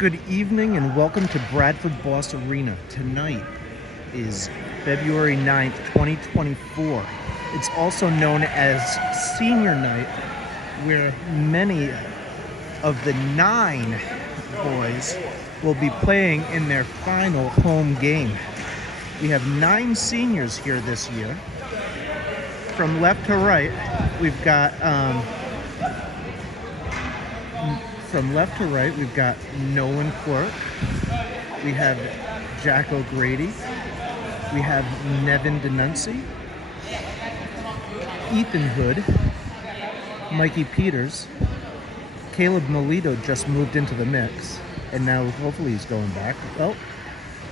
Good evening and welcome to Bradford Boss Arena. Tonight is February 9th, 2024. It's also known as Senior Night, where many of the 9 boys will be playing in their final home game. We have 9 seniors here this year. From left to right, we've got Nolan Quirk, we have Jack O'Grady, we have Nevin Denuncy, Ethan Hood, Mikey Peters, Caleb Melito just moved into the mix, and now hopefully he's going back. Oh,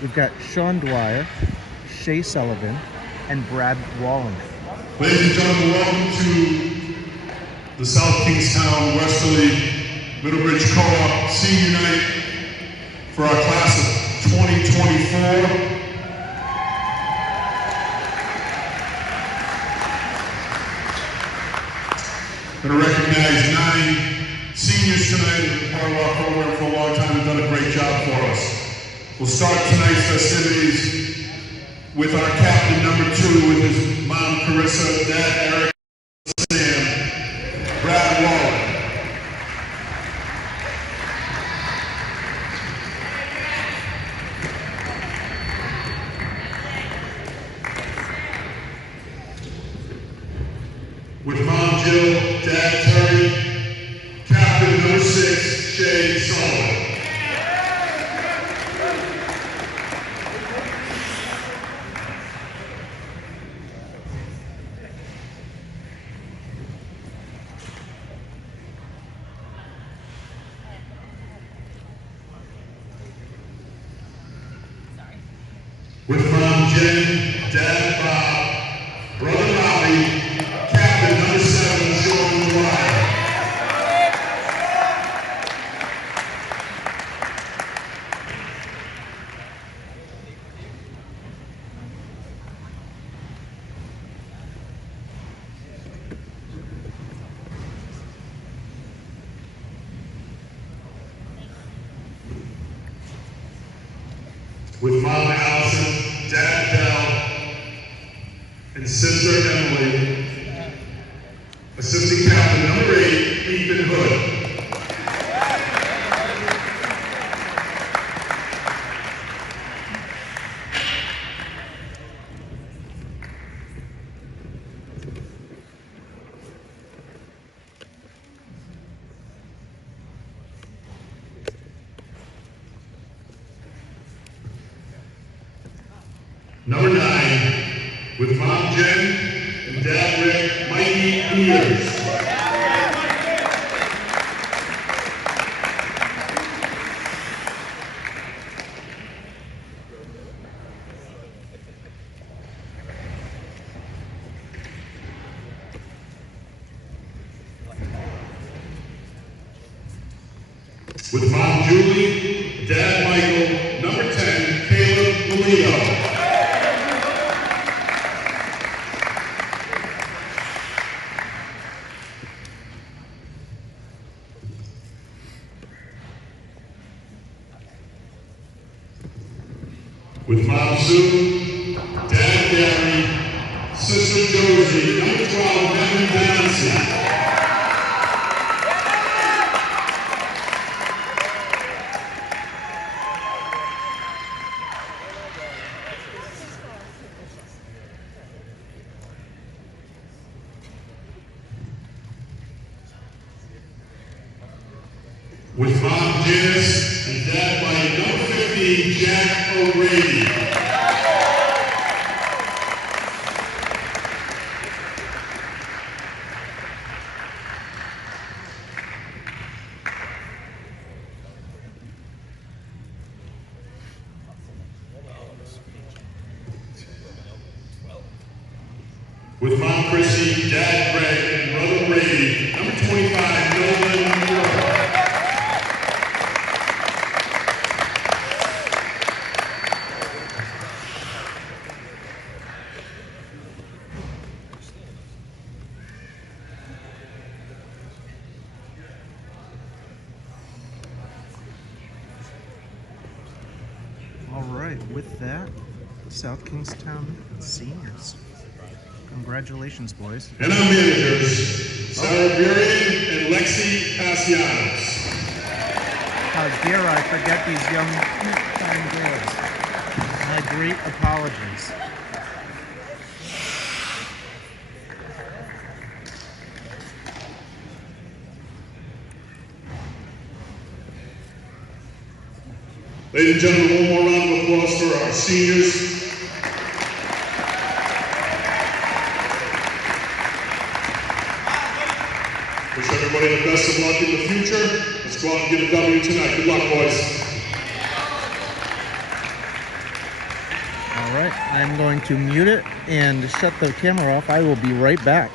we've got Sean Dwyer, Shay Sullivan, and Brad Wallen. Ladies and gentlemen, welcome to the South Kingstown Westerly Middlebridge Co-op Senior Night for our class of 2024. I'm going to recognize 9 seniors tonight who have been part of our program for a long time and done a great job for us. We'll start tonight's festivities with our captain number 2 with his mom Carissa, dad Eric, Sam, Brad Wallen. With mom Jill, dad Terry, captain number 6, Shay Sullivan. With mom Jen, dad Bob, brother Bobby, captain number 7, Sean Dwyer. With mom Allison, dad Dell, and sister Emily, assistant captain number 8, Ethan Hood. Number 9, with mom Jen and dad Rick, Mikey Peters. With mom Julie, dad Michael, number 10, Caleb Melito. With mom Sue, dad Gary, sister Josie, number 12, Nevin Denuncy. With mom Janice and dad Mike, number 15, Jack O'Grady. With mom Chrissy, dad Greg, and brother Brady, number 25, Nolan Quirk. right, with that, the South Kingstown seniors. Congratulations, boys. And our managers, Sarah Burian and Lexi Cassianos. How dare I forget these young fine girls. My great apologies. Ladies and gentlemen, one more round of applause for our seniors. Wish everybody the best of luck in the future. Let's go out and get a W tonight. Good luck, boys. All right, I'm going to mute it and shut the camera off. I will be right back.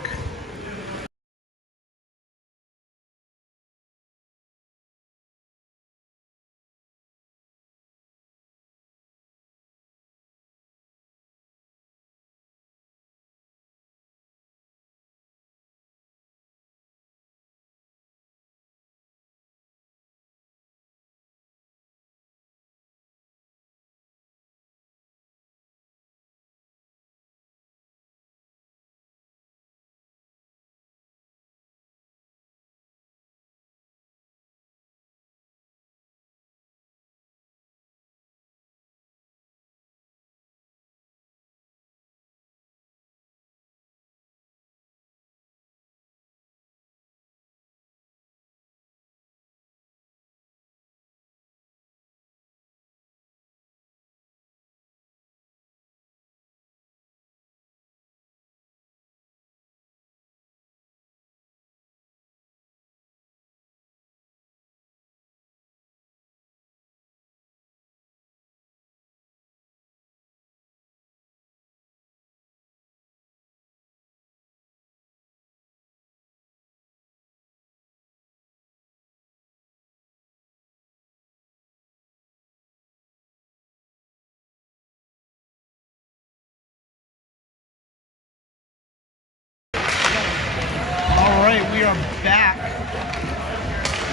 We are back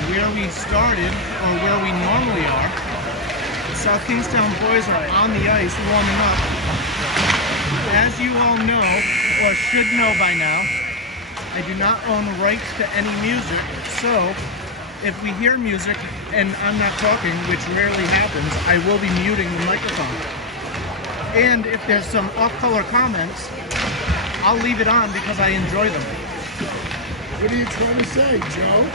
where we started, or where we normally are. The South Kingstown boys are on the ice warming up. As you all know, or should know by now, I do not own rights to any music, so if we hear music and I'm not talking, which rarely happens, I will be muting the microphone. And if there's some off-color comments, I'll leave it on because I enjoy them. What are you trying to say, Joe?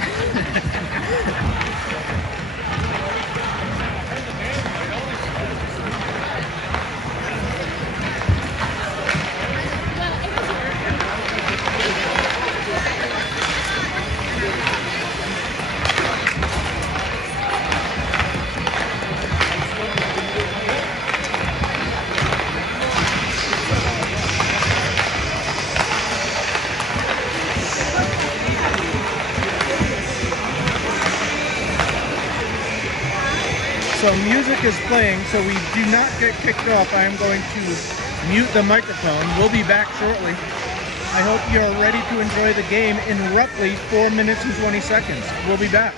So music is playing, so we do not get kicked off. I am going to mute the microphone. We'll be back shortly. I hope you're ready to enjoy the game in roughly 4 minutes and 20 seconds. We'll be back.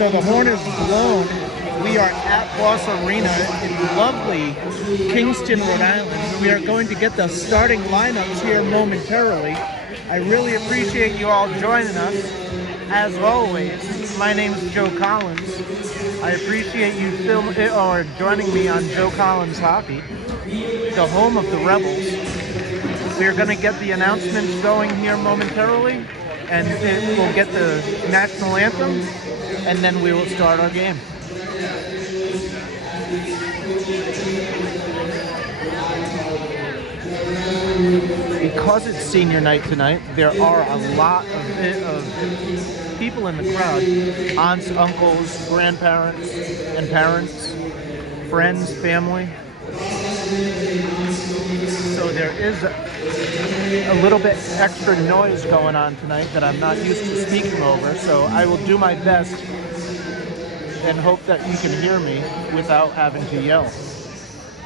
So the horn is blown. We are at Boss Arena in lovely Kingston, Rhode Island. We are going to get the starting lineups here momentarily. I really appreciate you all joining us. As always, my name is Joe Collins. I appreciate you joining me on Joe Collins Hockey, the home of the Rebels. We're going to get the announcements going here momentarily, and we'll get the national anthem, and then we will start our game. Because it's senior night tonight, there are a lot of people in the crowd. Aunts, uncles, grandparents, and parents, friends, family. So there is a little bit extra noise going on tonight that I'm not used to speaking over, so I will do my best and hope that you can hear me without having to yell.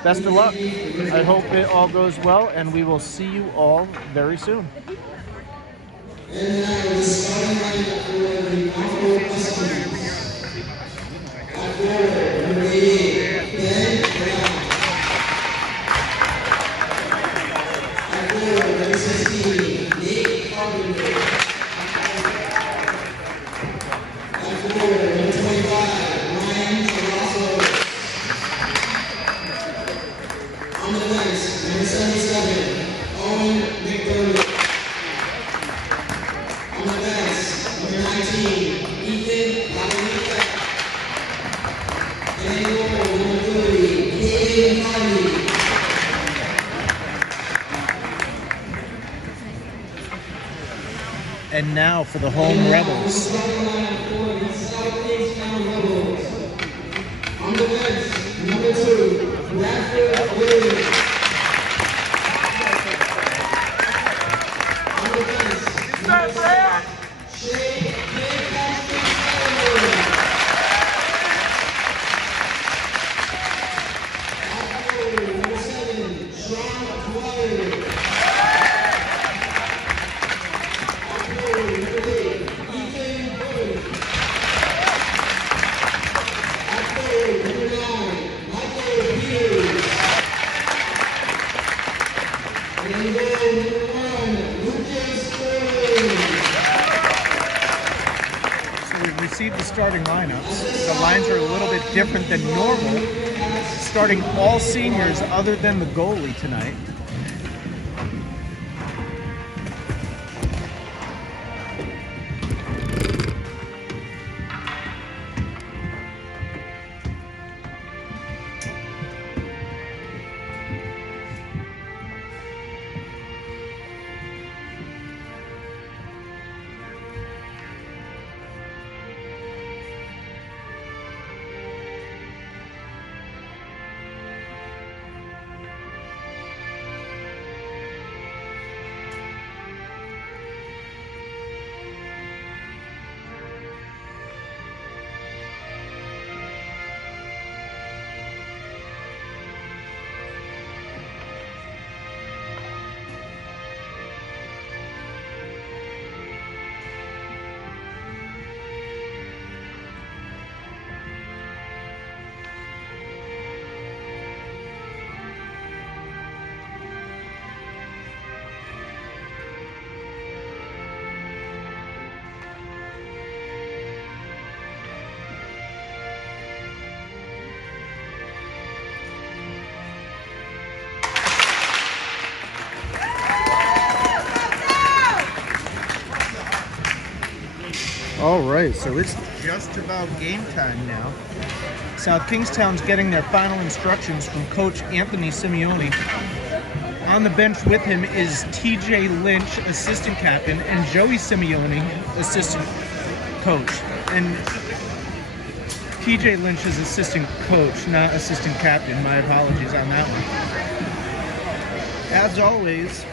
Best of luck. I hope it all goes well, and we will see you all very soon. And now for the home Rebels. On the bench, number 2, Bradford Williams. On the bench, number 7, Shea number 7, Sean Dwyer. Received the starting lineups. The lines are a little bit different than normal, starting all seniors other than the goalie tonight. All right, so it's just about game time now. South Kingstown's getting their final instructions from Coach Anthony Simeone. On the bench with him is TJ Lynch, assistant captain, and Joey Simeone, assistant coach. And TJ Lynch is assistant coach, not assistant captain. My apologies on that one. As always,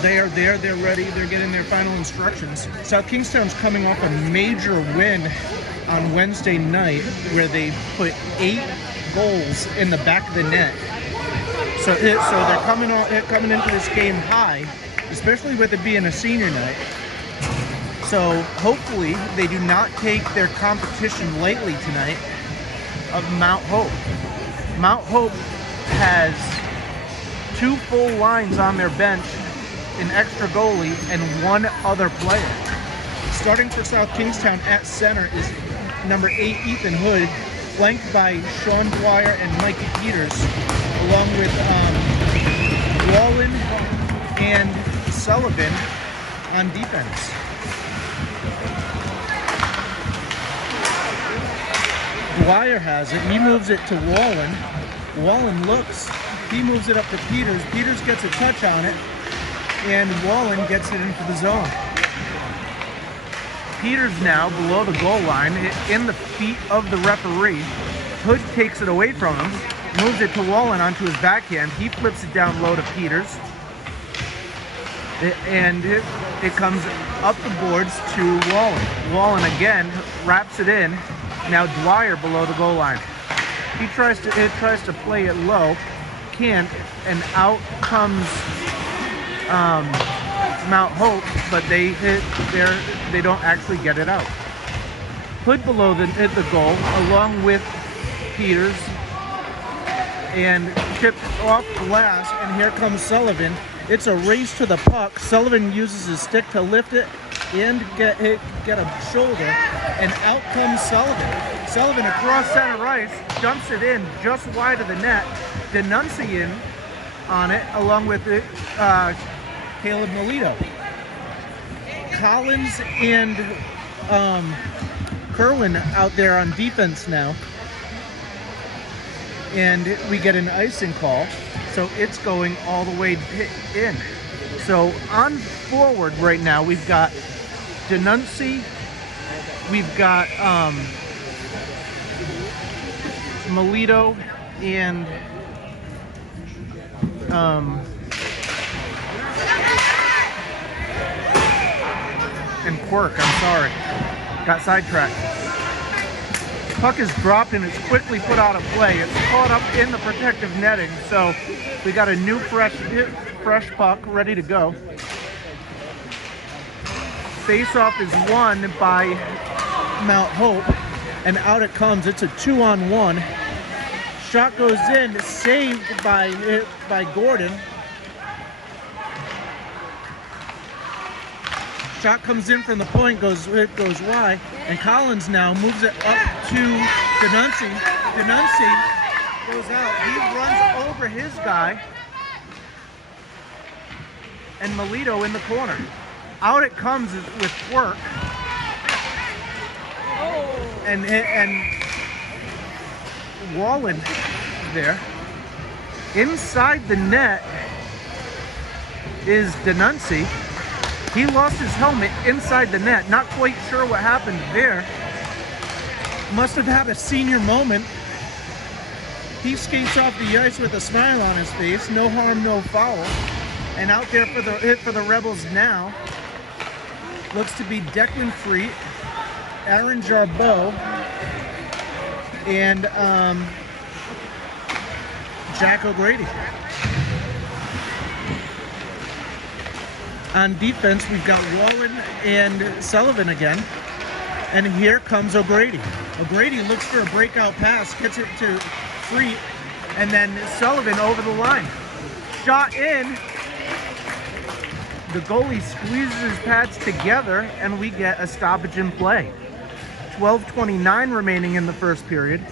they are there, they're ready, they're getting their final instructions. South Kingstown's coming off a major win on Wednesday night where they put 8 goals in the back of the net. So they're coming into this game high, especially with it being a senior night. So hopefully they do not take their competition lightly tonight of Mount Hope. Mount Hope has 2 full lines on their bench, an extra goalie, and 1 other player. Starting for South Kingstown at center is number 8, Ethan Hood, flanked by Sean Dwyer and Mikey Peters, along with Wallen and Sullivan on defense. Dwyer has it. He moves it to Wallen. Wallen looks. He moves it up to Peters. Peters gets a touch on it, and Wallen gets it into the zone. Peters now below the goal line, in the feet of the referee. Hood takes it away from him, moves it to Wallen onto his backhand. He flips it down low to Peters, and it comes up the boards to Wallen. Wallen again wraps it in. Now Dwyer below the goal line. He tries to play it low, can't, and out comes Mount Hope, but they don't actually get it out. Hood below the goal, along with Peters, and chipped off glass, and here comes Sullivan. It's a race to the puck. Sullivan uses his stick to lift it and get a shoulder, and out comes Sullivan. Sullivan across center ice, dumps it in just wide of the net. Denuncy in on it, along with Caleb Melito. Collins and Kerwin out there on defense now, and we get an icing call, so it's going all the way in. So on forward right now, we've got Denuncy, we've got Melito, and Quirk, I'm sorry. Got sidetracked. Puck is dropped and it's quickly put out of play. It's caught up in the protective netting, so we got a new fresh puck ready to go. Face-off is won by Mount Hope, and out it comes. It's a 2-on-1. Shot goes in, saved by Gordon. Shot comes in from the point, goes wide, and Collins now moves it up to Denuncy. Denuncy goes out. He runs over his guy, and Melito in the corner. Out it comes with Quirk, and Wallen there. Inside the net is Denuncy. He lost his helmet inside the net. Not quite sure what happened there. Must have had a senior moment. He skates off the ice with a smile on his face. No harm, no foul. And out there for the Rebels now looks to be Declan Freet, Aaron Jarbeau, and Jack O'Grady. On defense, we've got Wallen and Sullivan again. And here comes O'Grady. O'Grady looks for a breakout pass, gets it to Freet, and then Sullivan over the line. Shot in. The goalie squeezes his pads together, and we get a stoppage in play. 12:29 remaining in the first period.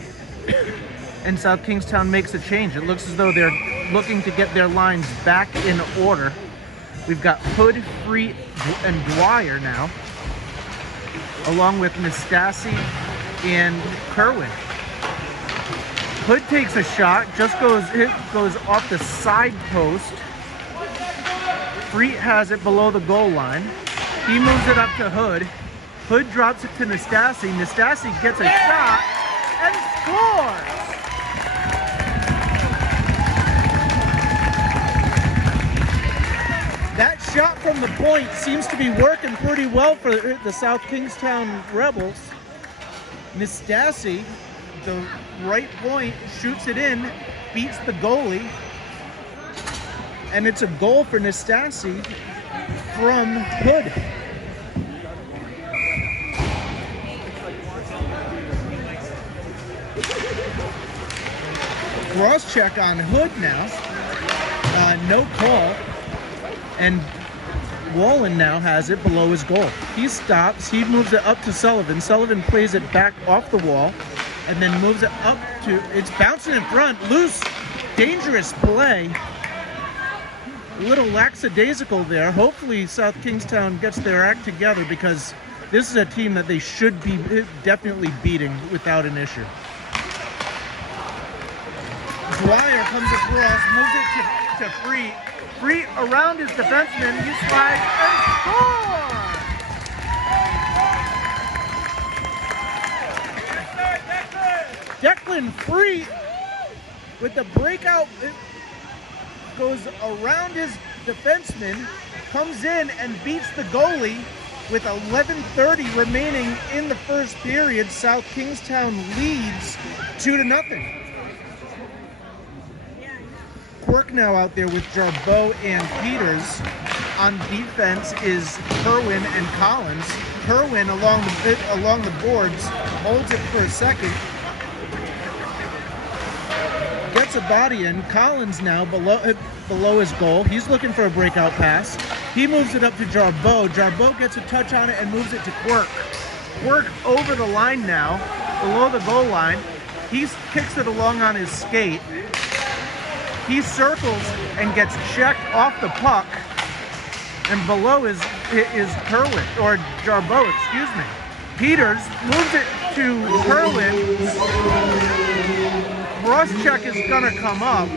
And South Kingstown makes a change. It looks as though they're looking to get their lines back in order. We've got Hood, Freet, and Dwyer now, along with Nastasi and Kerwin. Hood takes a shot, it goes off the side post. Freet has it below the goal line. He moves it up to Hood. Hood drops it to Nastasi. Nastasi gets a shot and scores! That shot from the point seems to be working pretty well for the South Kingstown Rebels. Nastasi, the right point, shoots it in, beats the goalie, and it's a goal for Nastasi from Hood. cross check on Hood now. No call. And Wallen now has it below his goal. He stops. He moves it up to Sullivan. Sullivan plays it back off the wall and then moves it up to, it's bouncing in front. Loose, dangerous play. A little lackadaisical there. Hopefully South Kingstown gets their act together because this is a team that they should be definitely beating without an issue. Dwyer comes across, moves it to Free. Free around his defenseman. He slides and scores! Declan Free with the breakout. Goes around his defenseman, comes in and beats the goalie with 11:30 remaining in the first period. South Kingstown leads 2-0. Quirk now out there with Jarbeau and Peters. On defense is Kerwin and Collins. Kerwin along the boards holds it for a second. Gets a body in. Collins now below his goal. He's looking for a breakout pass. He moves it up to Jarbeau. Jarbeau gets a touch on it and moves it to Quirk. Quirk over the line now, below the goal line. He kicks it along on his skate. He circles and gets checked off the puck. And below is Kerwin, or Jarbeau, excuse me. Peters moves it to Kerwin. Cross check is gonna come up.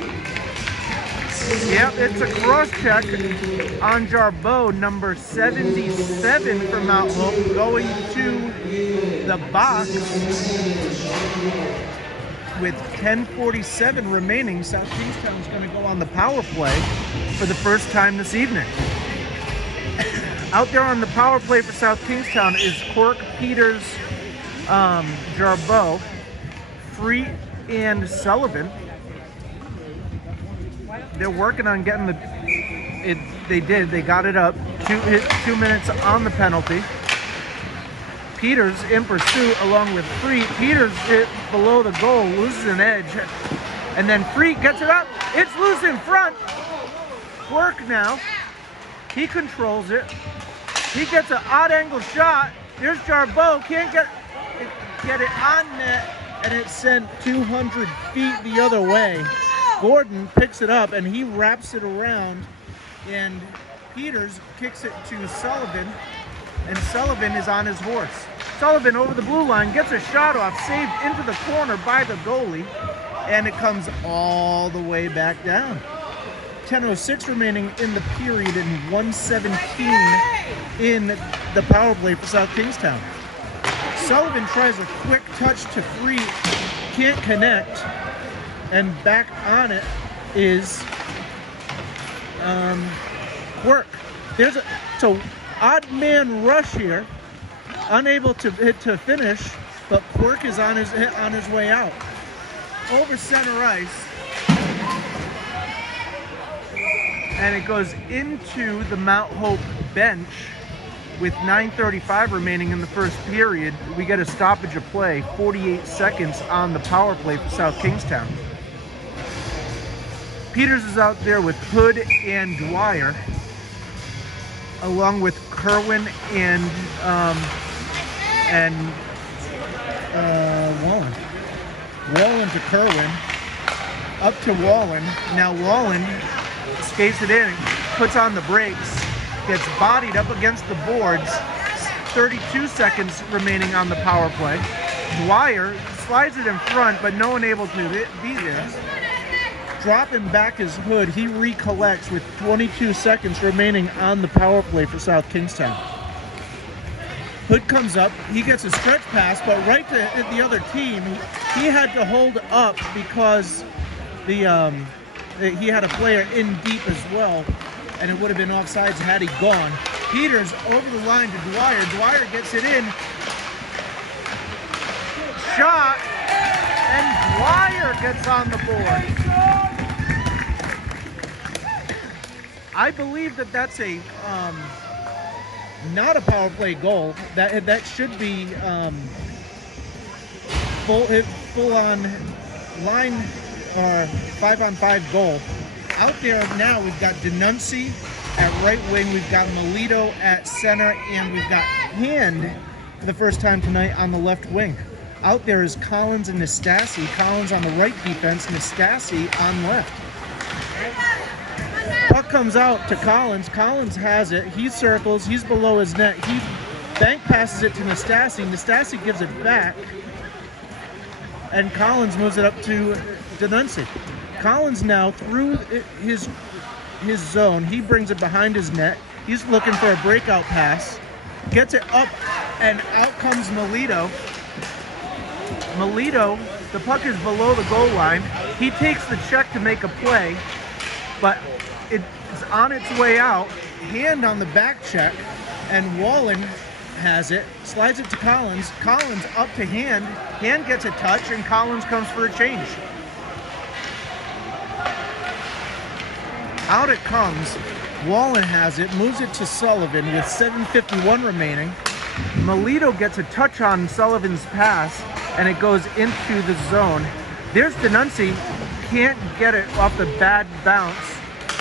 Yep, it's a cross check on Jarbeau, number 77 for Mount Hope, going to the box with 10:47 remaining. South Kingstown is going to go on the power play for the first time this evening. Out there on the power play for South Kingstown is Quirk, Peters, Jarbeau, Free, and Sullivan. They're working on getting they got it up. 2 minutes on the penalty. Peters in pursuit along with Free. Peters below the goal, loses an edge. And then Free gets it up. It's loose in front. Quirk now. He controls it. He gets an odd angle shot. There's Jarbeau. Can't get it on net. And it's sent 200 feet the other way. Gordon picks it up and he wraps it around. And Peters kicks it to Sullivan. And Sullivan is on his horse. Sullivan over the blue line gets a shot off, saved into the corner by the goalie, and it comes all the way back down. 10:06 remaining in the period and 1:17 in the power play for South Kingstown. Sullivan tries a quick touch to Free, can't connect, and back on it is Quirk. There's a odd man rush here, unable to finish, but Quirk is on his way out. Over center ice, and it goes into the Mount Hope bench with 9:35 remaining in the first period. We get a stoppage of play, 48 seconds on the power play for South Kingstown. Peters is out there with Hood and Dwyer, along with Kerwin and Wallen. Wallen to Kerwin, up to Wallen. Now Wallen skates it in, puts on the brakes, gets bodied up against the boards. 32 seconds remaining on the power play. Dwyer slides it in front, but no one able to be there. Dropping back his Hood, he recollects with 22 seconds remaining on the power play for South Kingstown. Hood comes up, he gets a stretch pass, but right to the other team, he had to hold up because he had a player in deep as well, and it would have been offsides had he gone. Peters over the line to Dwyer. Dwyer gets it in. Shot, and Dwyer gets on the board. I believe that that's not a power play goal. That should be full on line 5-on-5 goal. Out there now, we've got Denunci at right wing, we've got Melito at center, and we've got Hand for the first time tonight on the left wing. Out there is Collins and Nastasi. Collins on the right defense, Nastasi on left. Puck comes out to Collins. Collins has it. He circles. He's below his net. He bank passes it to Nastasi. Nastasi gives it back. And Collins moves it up to Denunci. Collins now through his zone. He brings it behind his net. He's looking for a breakout pass. Gets it up, and out comes Melito. Melito, the puck is below the goal line. He takes the check to make a play, but it's on its way out. Hand on the back check, and Wallen has it, slides it to Collins. Collins up to Hand. Hand gets a touch, and Collins comes for a change. Out it comes. Wallen has it, moves it to Sullivan with 7:51 remaining. Melito gets a touch on Sullivan's pass, and it goes into the zone. There's Denunci, can't get it off the bad bounce,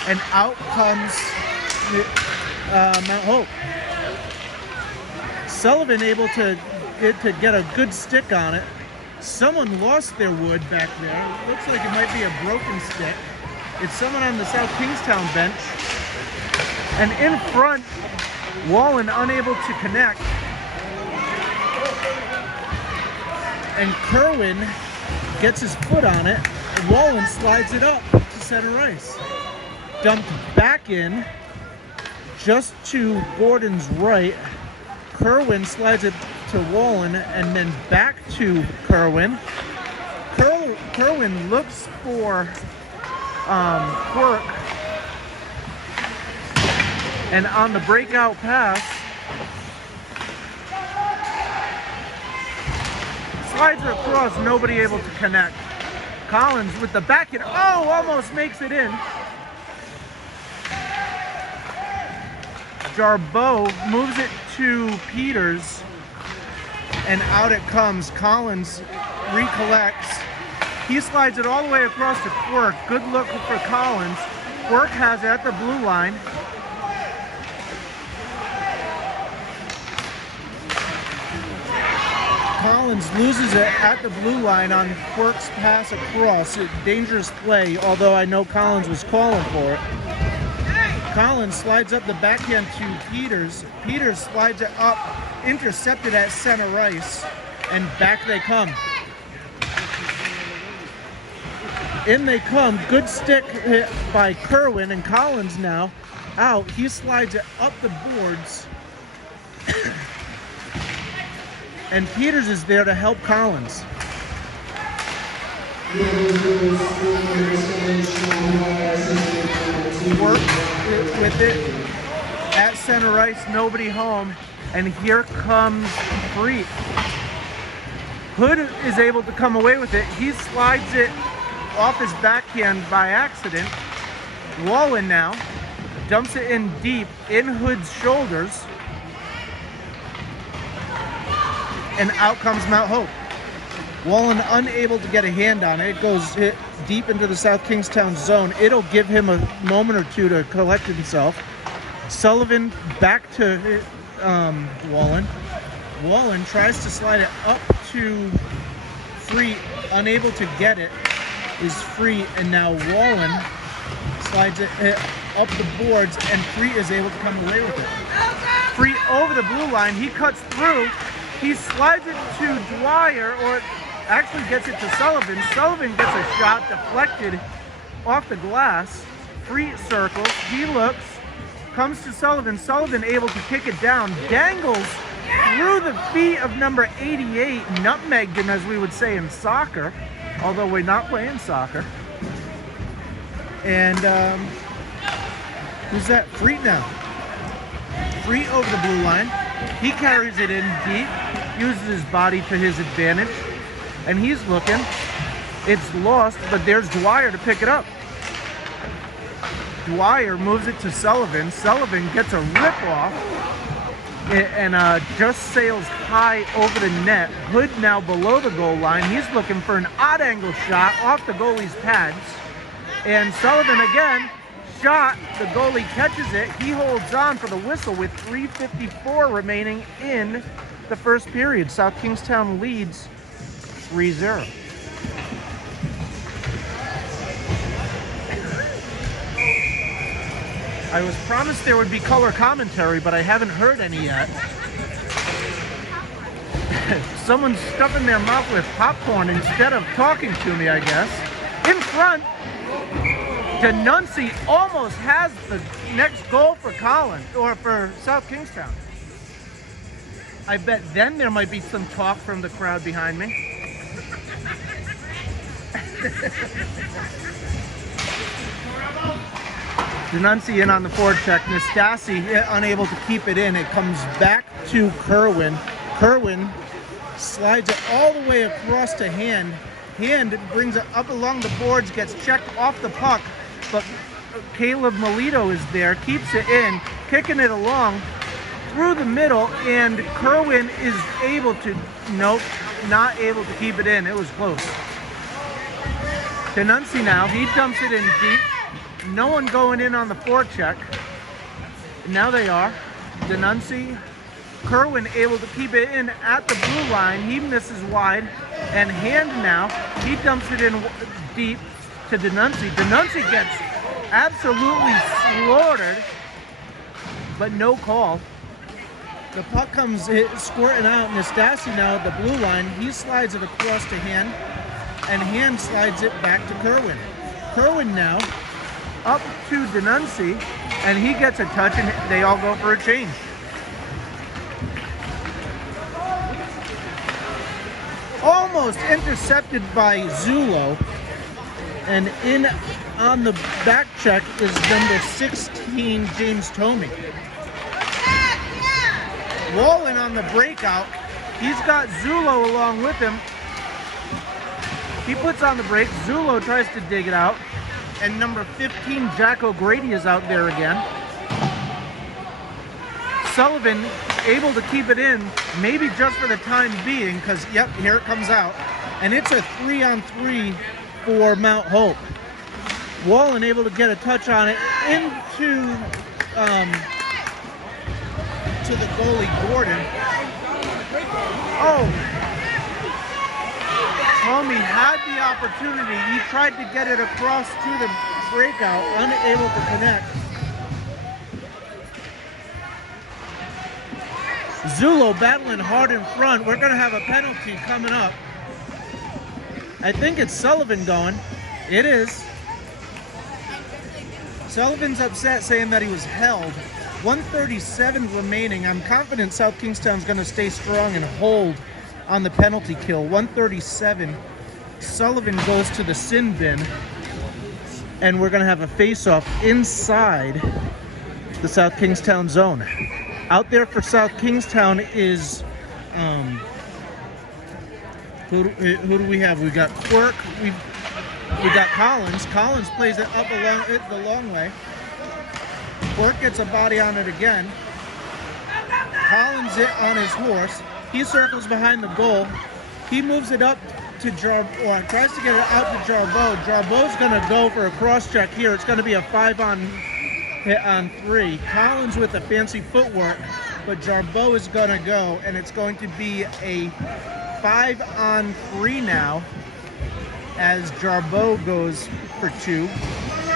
and out comes Mount Hope. Sullivan able to get a good stick on it. Someone lost their wood back there. It looks like it might be a broken stick. It's someone on the South Kingstown bench. And in front, Wallen unable to connect. And Kerwin gets his foot on it. Wallen slides it up to center ice. Dumped back in, just to Gordon's right. Kerwin slides it to Wallen and then back to Kerwin. Kerwin looks for Quirk. And on the breakout pass, slides it across, nobody able to connect. Collins with the backhand, almost makes it in. Jarbeau moves it to Peters, and out it comes. Collins recollects. He slides it all the way across to Quirk. Good look for Collins. Quirk has it at the blue line. Collins loses it at the blue line on Quirk's pass across. A dangerous play, although I know Collins was calling for it. Collins slides up the backhand to Peters. Peters slides it up, intercepted at center ice, and back they come. In they come. Good stick hit by Kerwin, and Collins now out. He slides it up the boards. And Peters is there to help Collins. Work with it at center ice, nobody home, and here comes Freet. Hood is able to come away with it. He slides it off his backhand by accident. Wallen now dumps it in deep in Hood's shoulders, and out comes Mount Hope. Wallen unable to get a hand on it. It goes deep into the South Kingstown zone. It'll give him a moment or two to collect himself. Sullivan back to Wallen. Wallen tries to slide it up to Freet, unable to get it, is Freet, and now Wallen slides it up the boards, and Freet is able to come away with it. Freet over the blue line, he cuts through, he slides it to Dwyer, or actually gets it to Sullivan. Sullivan gets a shot deflected off the glass. Freet circles, he looks, comes to Sullivan. Sullivan able to kick it down, dangles through the feet of number 88, nutmegged him, as we would say in soccer, although we're not playing soccer. And who's that? Freet now. Freet over the blue line. He carries it in deep, uses his body to his advantage, and he's looking. It's lost, but there's Dwyer to pick it up. Dwyer moves it to Sullivan. Sullivan gets a rip off and just sails high high over the net. Hood now below the goal line. He's looking for an odd angle shot off the goalie's pads. And Sullivan again, shot. The goalie catches it. He holds on for the whistle with 3:54 remaining in the first period. South Kingstown leads 3-0. I was promised there would be color commentary, but I haven't heard any yet. Someone's stuffing their mouth with popcorn instead of talking to me, I guess. In front, Denuncy almost has the next goal for Collins, or for South Kingstown. I bet then there might be some talk from the crowd behind me. Denuncy in on the forecheck. Nastasi unable to keep it in. It comes back to Kerwin. Kerwin slides it all the way across to Hand. Hand brings it up along the boards, gets checked off the puck, but Caleb Melito is there, keeps it in, kicking it along through the middle, and Kerwin is able to, nope, not able to keep it in. It was close. Denuncy now, he dumps it in deep. No one going in on the forecheck. Now they are. Denuncy, Kerwin able to keep it in at the blue line. He misses wide. And Hand now, he dumps it in deep to Denuncy. Denuncy gets absolutely slaughtered, but no call. The puck comes squirting out. Nastasi now at the blue line. He slides it across to Hand, and Hand slides it back to Kerwin. Kerwin now up to Denuncy, and he gets a touch, and they all go for a change. Almost intercepted by Zulo, and in on the back check is number 16, James Tomey. Wallen on the breakout. He's got Zulo along with him. He puts on the break. Zulo tries to dig it out. And number 15, Jack O'Grady, is out there again. Sullivan able to keep it in, maybe just for the time being, because, yep, here it comes out. And it's a 3-on-3 for Mount Hope. Wallen able to get a touch on it into to the goalie, Gordon. Oh! Tomey had the opportunity. He tried to get it across to the breakout, unable to connect. Zulo battling hard in front. We're going to have a penalty coming up. I think it's Sullivan going. It is. Sullivan's upset, saying that he was held. 1:37 remaining. I'm confident South Kingstown's going to stay strong and hold on the penalty kill. 1:37. Sullivan goes to the sin bin, and we're going to have a face-off inside the South Kingstown zone. Out there for South Kingstown is who do we have? We got Quirk. We got Collins. Collins plays it up the long way. Quirk gets a body on it again. Collins it on his horse. He circles behind the goal. He moves it up to tries to get it out to Jarboe. Jarboe's going to go for a cross check here. It's going to be a 5-on-3. Collins with the fancy footwork, but Jarboe is going to go, and it's going to be a 5-on-3 now as Jarboe goes for 2.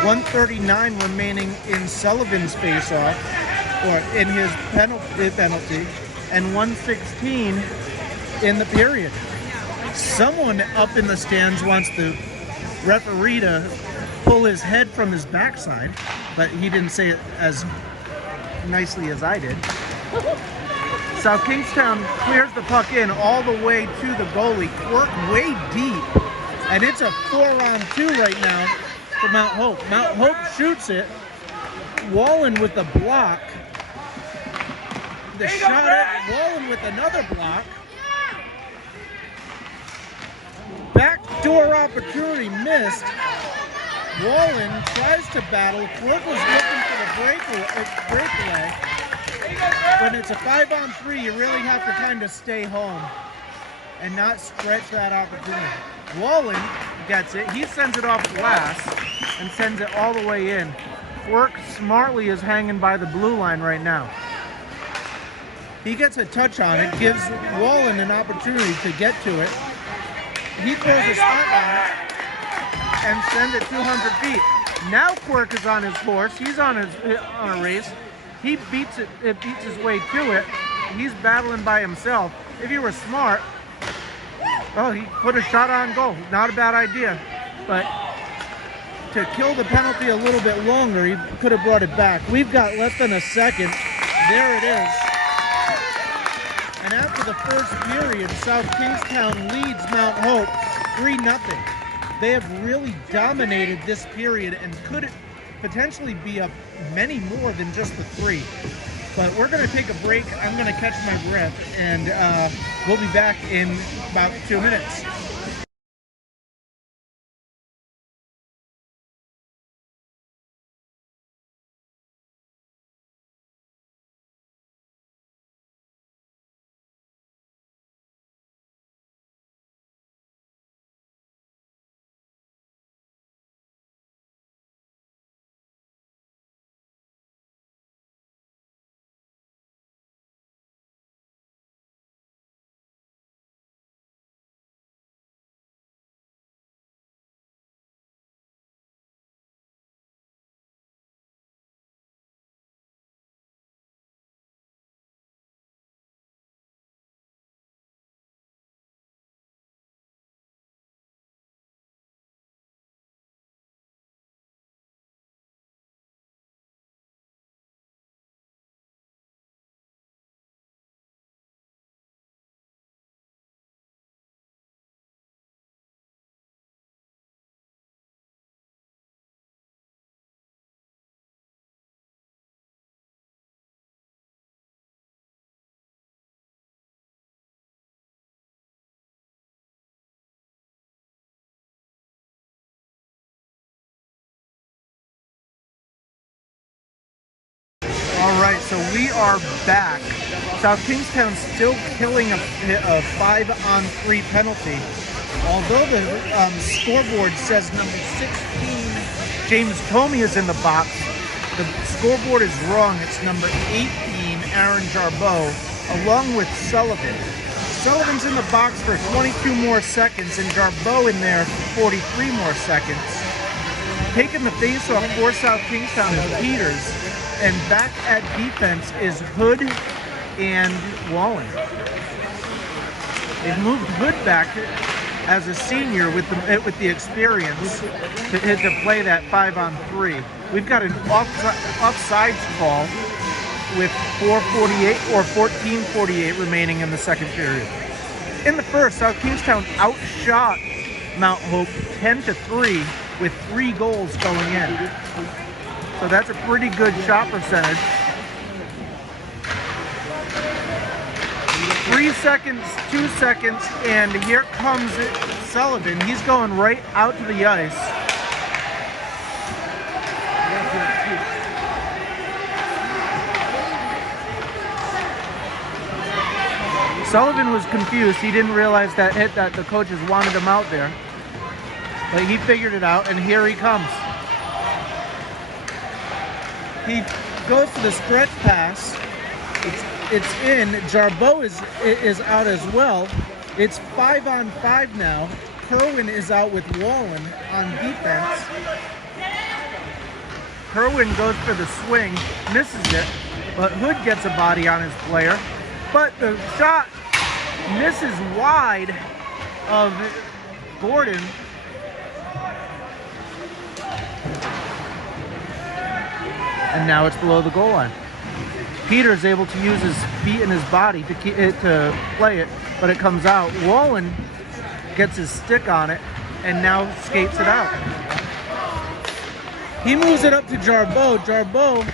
1:39 remaining in Sullivan's face-off, or in his penalty, and 1:16 in the period. Someone up in the stands wants the referee to pull his head from his backside, but he didn't say it as nicely as I did. South Kingstown clears the puck in all the way to the goalie. Quirk way deep, and it's a 4-on-2 right now for Mount Hope. Mount Hope shoots it. Wallen with the block. The shot at Wallen with another block. Backdoor opportunity missed. Wallen tries to battle. Quirk was looking for the breakaway. when it's a 5-on-3, you really have to kind of stay home and not stretch that opportunity. Wallen gets it. He sends it off glass and sends it all the way in. Quirk smartly is hanging by the blue line right now. He gets a touch on it, gives Wallen an opportunity to get to it. He throws a stunt on it and sends it 200 feet. Now Quirk is on his horse. He's on a race. He beats his way to it. He's battling by himself. If he were smart, oh, he put a shot on goal. Not a bad idea. But to kill the penalty a little bit longer, he could have brought it back. We've got less than a second. There it is. And after the first period, South Kingstown leads Mount Hope 3-0. They have really dominated this period and could potentially be up many more than just the 3. But we're going to take a break. I'm going to catch my breath, and we'll be back in about 2 minutes. All right, so we are back. South Kingstown still killing a 5-on-3 penalty. Although the scoreboard says number 16, James Comey, is in the box, the scoreboard is wrong. It's number 18, Aaron Jarboe, along with Sullivan. Sullivan's in the box for 22 more seconds, and Jarboe in there for 43 more seconds. Taking the face-off for South Kingstown is Peters. And back at defense is Hood and Wallen. They've moved Hood back as a senior with the experience to play that 5-on-3. We've got an offsides call with 4:48 or 14:48 remaining in the second period. In the first, South Kingstown outshot Mount Hope 10-3 with 3 goals going in. So that's a pretty good shot percentage. 3 seconds, 2 seconds, and here comes Sullivan. He's going right out to the ice. Sullivan was confused. He didn't realize that the coaches wanted him out there. But he figured it out, and here he comes. He goes to the stretch pass. It's in. Jarboe is out as well. It's 5-on-5 now. Kerwin is out with Wallen on defense. Kerwin goes for the swing, misses it, but Hood gets a body on his player. But the shot misses wide of Gordon. And now it's below the goal line. Peter's able to use his feet and his body to play it, but it comes out. Wallen gets his stick on it and now skates it out. He moves it up to Jarboe. Jarboe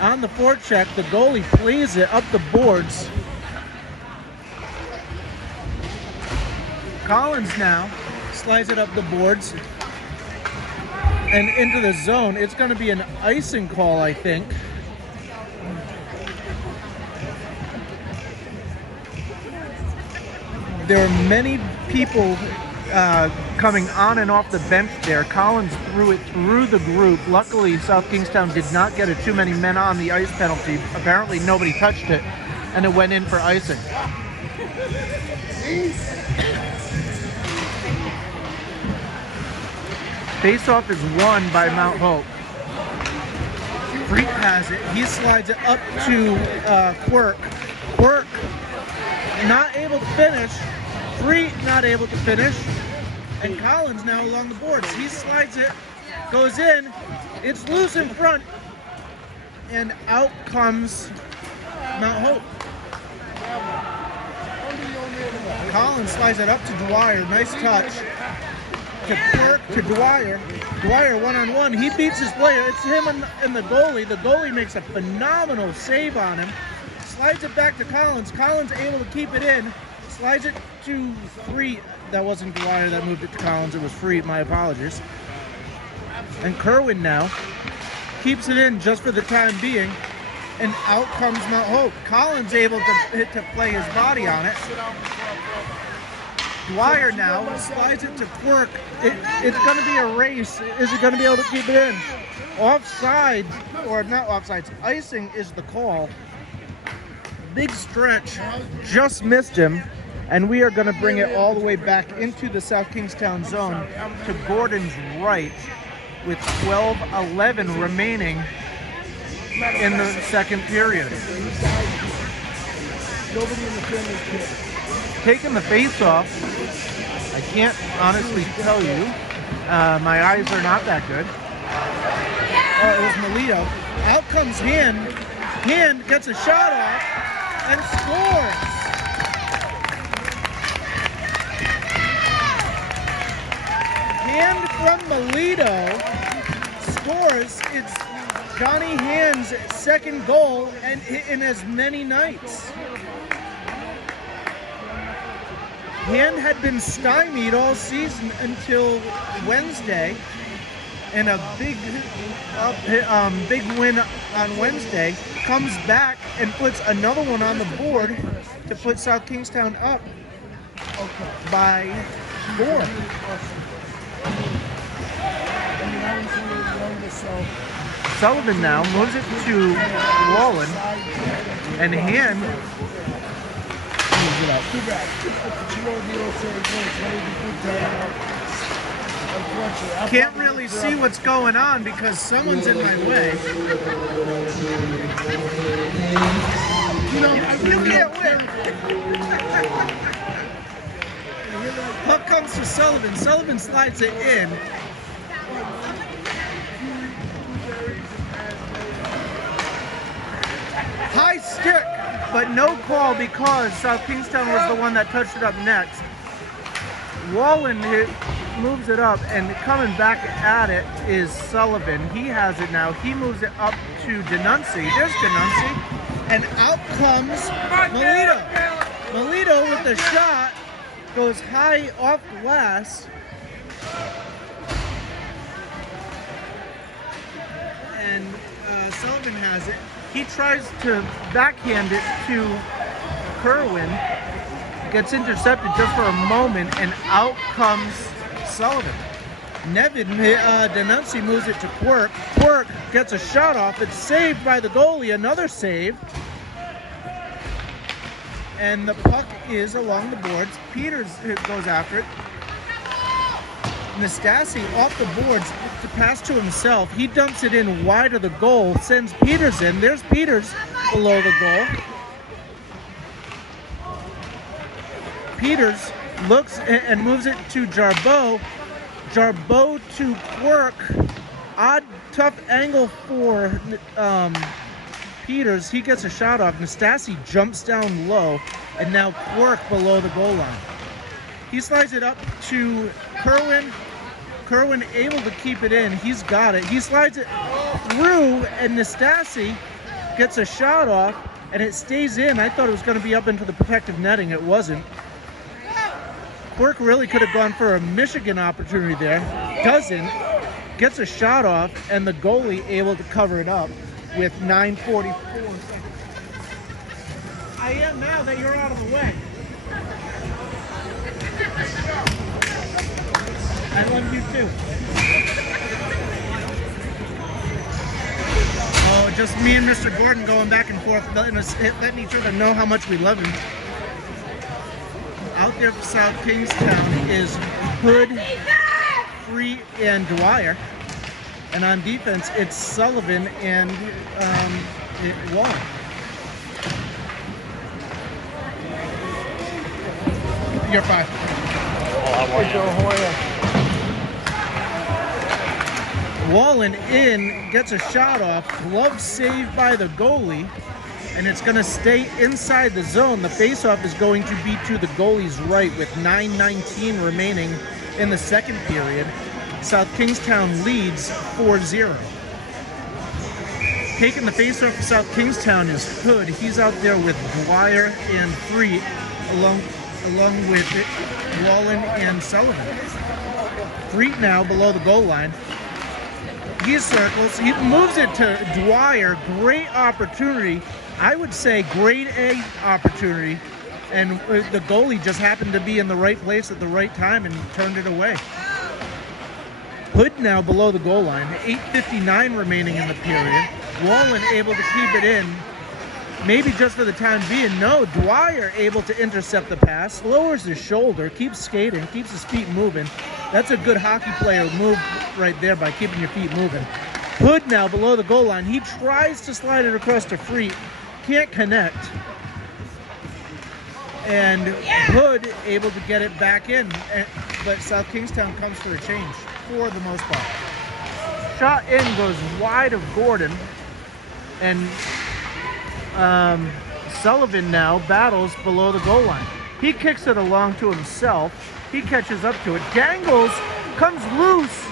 on the forecheck. The goalie plays it up the boards. Collins now slides it up the boards and into the zone. It's going to be an icing call, I think. There were many people coming on and off the bench there. Collins threw it through the group. Luckily, South Kingstown did not get a too many men on the ice penalty. Apparently, nobody touched it, and it went in for icing. Face-off is won by Mount Hope. Freak has it. He slides it up to Quirk. Quirk not able to finish. Freak not able to finish. And Collins now along the boards. He slides it, goes in. It's loose in front. And out comes Mount Hope. Collins slides it up to Dwyer. Nice touch. To Quirk, to Dwyer. Dwyer one-on-one. He beats his player. It's him and the goalie. The goalie makes a phenomenal save on him. Slides it back to Collins. Collins able to keep it in. Slides it to Free. That wasn't Dwyer that moved it to Collins. It was Free. My apologies. And Kerwin now keeps it in just for the time being. And out comes Mount Hope. Collins able to play his body on it. Dwyer now slides it to Quirk. It's going to be a race. Is he going to be able to keep it in? Offside, or not offsides, icing is the call. Big stretch, just missed him. And we are going to bring it all the way back into the South Kingstown zone to Gordon's right with 12:11 remaining in the second period. Taking the face off, I can't honestly tell you. My eyes are not that good. Oh, it was Melito. Out comes Hand. Hand gets a shot off and scores. Hand from Melito scores. It's Johnny Hand's second goal and in as many nights. Hand had been stymied all season until Wednesday, and a big win on Wednesday. Comes back and puts another one on the board to put South Kingstown up by 4. Sullivan now moves it to Wallen, and Hand can't really see what's going on because someone's in my way. You can't win. Puck comes to Sullivan. Sullivan slides it in. High stick, but no call because South Kingstown was the one that touched it up next. Wallen moves it up, and coming back at it is Sullivan. He has it now. He moves it up to Denuncy. There's Denuncy. And out comes Melito. Melito with the shot goes high off glass. And Sullivan has it. He tries to backhand it to Kerwin. Gets intercepted just for a moment, and out comes Sullivan. Nevin Denuncy moves it to Quirk. Quirk gets a shot off. It's saved by the goalie. Another save. And the puck is along the boards. Peters goes after it. Nastasi off the boards to pass to himself. He dumps it in wide of the goal, sends Peters in. There's Peters below the goal. Peters looks and moves it to Jarbeau. Jarbeau to Quirk. Odd, tough angle for Peters. He gets a shot off. Nastasi jumps down low, and now Quirk below the goal line. He slides it up to Kerwin. Kerwin able to keep it in. He's got it. He slides it through, and Nastasi gets a shot off, and it stays in. I thought it was going to be up into the protective netting. It wasn't. Quirk really could have gone for a Michigan opportunity there. Doesn't. Gets a shot off, and the goalie able to cover it up with 9:44 seconds. I am now that you're out of the way. I love you too. Oh, just me and Mr. Gordon going back and forth, letting each other know how much we love him. Out there for South Kingstown is Hood, Free, and Dwyer. And on defense, it's Sullivan and Wall. You're fine. Wallen in, gets a shot off, glove saved by the goalie, and it's going to stay inside the zone. The faceoff is going to be to the goalie's right with 9:19 remaining in the second period. South Kingstown leads 4-0. Taking the faceoff for South Kingstown is Hood. He's out there with Dwyer and Free, along with Wallen and Sullivan. Free now below the goal line. He circles. He moves it to Dwyer. Great opportunity. I would say grade A opportunity. And the goalie just happened to be in the right place at the right time and turned it away. Hood now below the goal line. 8:59 remaining in the period. Wallen able to keep it in. Maybe just for the time being. No, Dwyer able to intercept the pass. Lowers his shoulder. Keeps skating. Keeps his feet moving. That's a good hockey player move right there by keeping your feet moving. Hood now below the goal line. He tries to slide it across to Free. Can't connect. And Hood able to get it back in. But South Kingstown comes for a change for the most part. Shot in goes wide of Gordon. And Sullivan now battles below the goal line. He kicks it along to himself. He catches up to it, dangles, comes loose,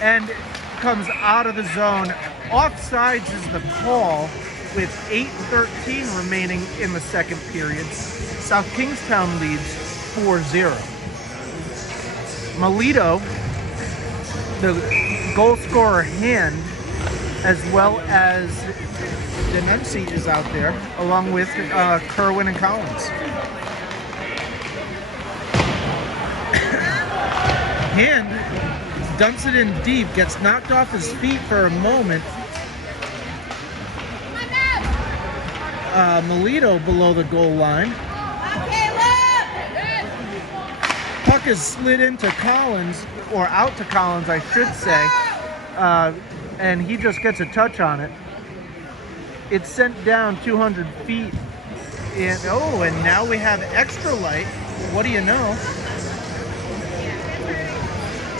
and comes out of the zone. Offsides is the call with 8:13 remaining in the second period. South Kingstown leads 4-0. Melito, the goal scorer Hand, as well as Denunci is out there, along with Kerwin and Collins. Hand dumps it in deep, gets knocked off his feet for a moment. Melito below the goal line. Puck is slid into Collins, or out to Collins, I should say, and he just gets a touch on it. It's sent down 200 feet. And now we have extra light. What do you know?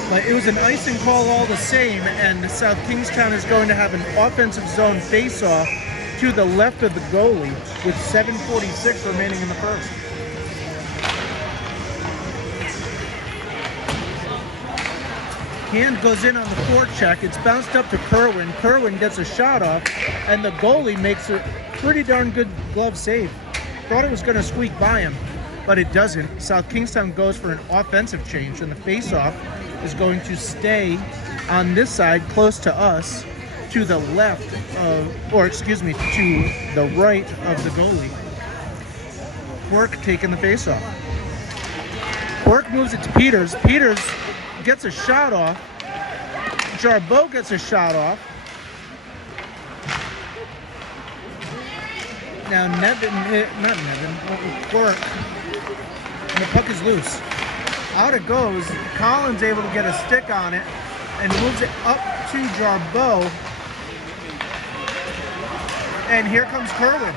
But it was an icing call all the same, and South Kingstown is going to have an offensive zone face-off to the left of the goalie with 7:46 remaining in the first. Hand goes in on the forecheck. It's bounced up to Kerwin. Kerwin gets a shot off, and the goalie makes a pretty darn good glove save. Thought it was going to squeak by him, but it doesn't. South Kingstown goes for an offensive change, and the face-off is going to stay on this side close to us, to the left of, or excuse me, to the right of the goalie. Quirk taking the face-off. Quirk moves it to Peters. Peters gets a shot off. Jarbeau gets a shot off. Now Quirk. And the puck is loose. Out it goes. Collins able to get a stick on it and moves it up to Jarbeau. And here comes Kerwin.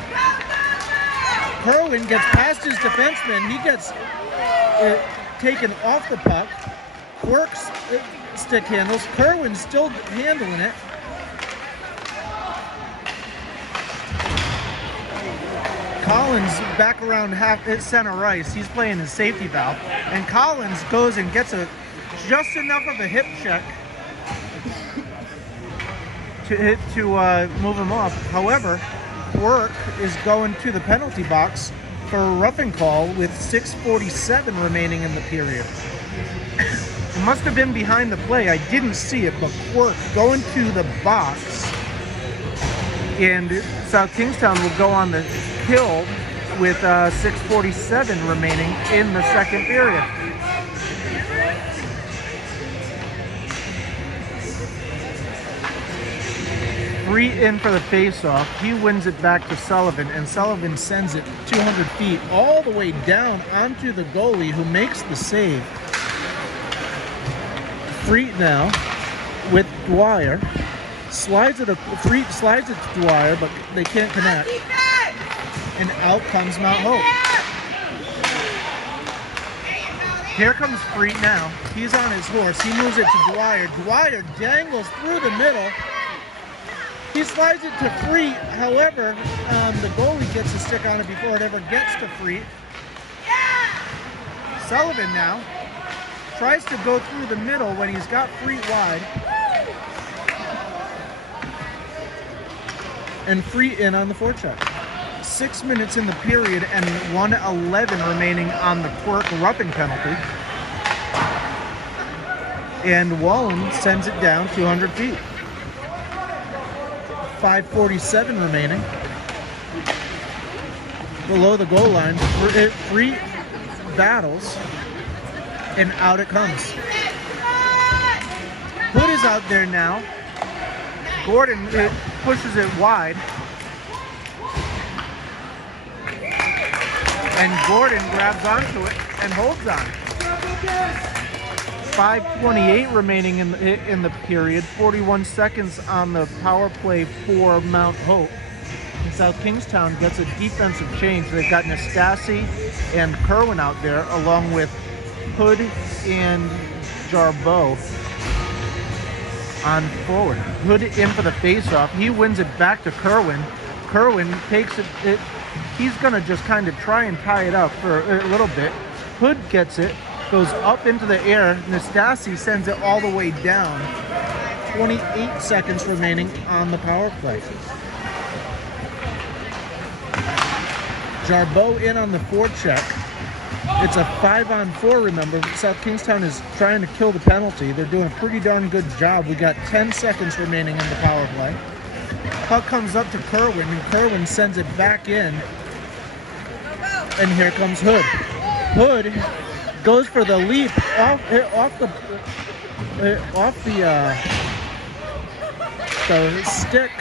Kerwin gets past his defenseman. He gets taken off the puck. Quirk's stick handles. Kerwin's still handling it. Collins back around half center ice. He's playing his safety valve. And Collins goes and gets just enough of a hip check to move him off. However, Quirk is going to the penalty box for a roughing call with 6:47 remaining in the period. It must have been behind the play. I didn't see it, but Quirk going to the box, and South Kingstown will go on the kill with 6:47 remaining in the second period. Free in for the face-off. He wins it back to Sullivan, and Sullivan sends it 200 feet all the way down onto the goalie, who makes the save. Free now with Dwyer. Slides it to Dwyer, but they can't connect. And out comes Mount Hope. Here comes Freet now. He's on his horse. He moves it to Dwyer. Dwyer dangles through the middle. He slides it to Freet. However, the goalie gets a stick on it before it ever gets to Freet. Sullivan now tries to go through the middle when he's got Freet wide. And Freet in on the forecheck. 6 minutes in the period and 1:11 remaining on the Quirk roughing penalty. And Wallen sends it down 200 feet. 5:47 remaining. Below the goal line, Freet battles, and out it comes. Hood is out there now. Gordon pushes it wide. And Gordon grabs onto it and holds on. 5:28 remaining in the period. 41 seconds on the power play for Mount Hope. And South Kingstown gets a defensive change. They've got Nastasi and Kerwin out there, along with Hood and Jarbeau on forward. Hood in for the faceoff. He wins it back to Kerwin. Kerwin takes it. He's going to just kind of try and tie it up for a little bit. Hood gets it, goes up into the air. Nastasi sends it all the way down. 28 seconds remaining on the power play. Jarbeau in on the forecheck. It's a 5-on-4, remember. South Kingstown is trying to kill the penalty. They're doing a pretty darn good job. We got 10 seconds remaining in the power play. Puck comes up to Kerwin, and Kerwin sends it back in. And here comes Hood. Hood goes for the leap off the stick.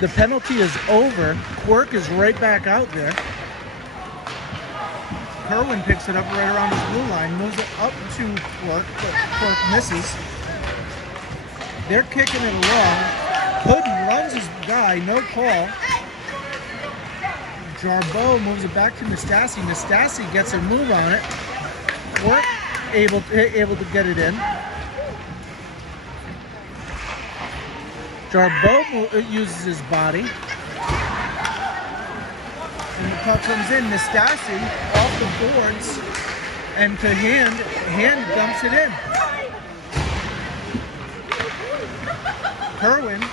The penalty is over. Quirk is right back out there. Kerwin picks it up right around his blue line, moves it up to Quirk, but Quirk misses. They're kicking it along. Hood runs his guy, no call. Jarbeau moves it back to Nastasi. Nastasi gets a move on it. Quirk able to get it in. Jarbeau uses his body. And the puck comes in. Nastasi off the boards and to hand dumps it in. Kerwin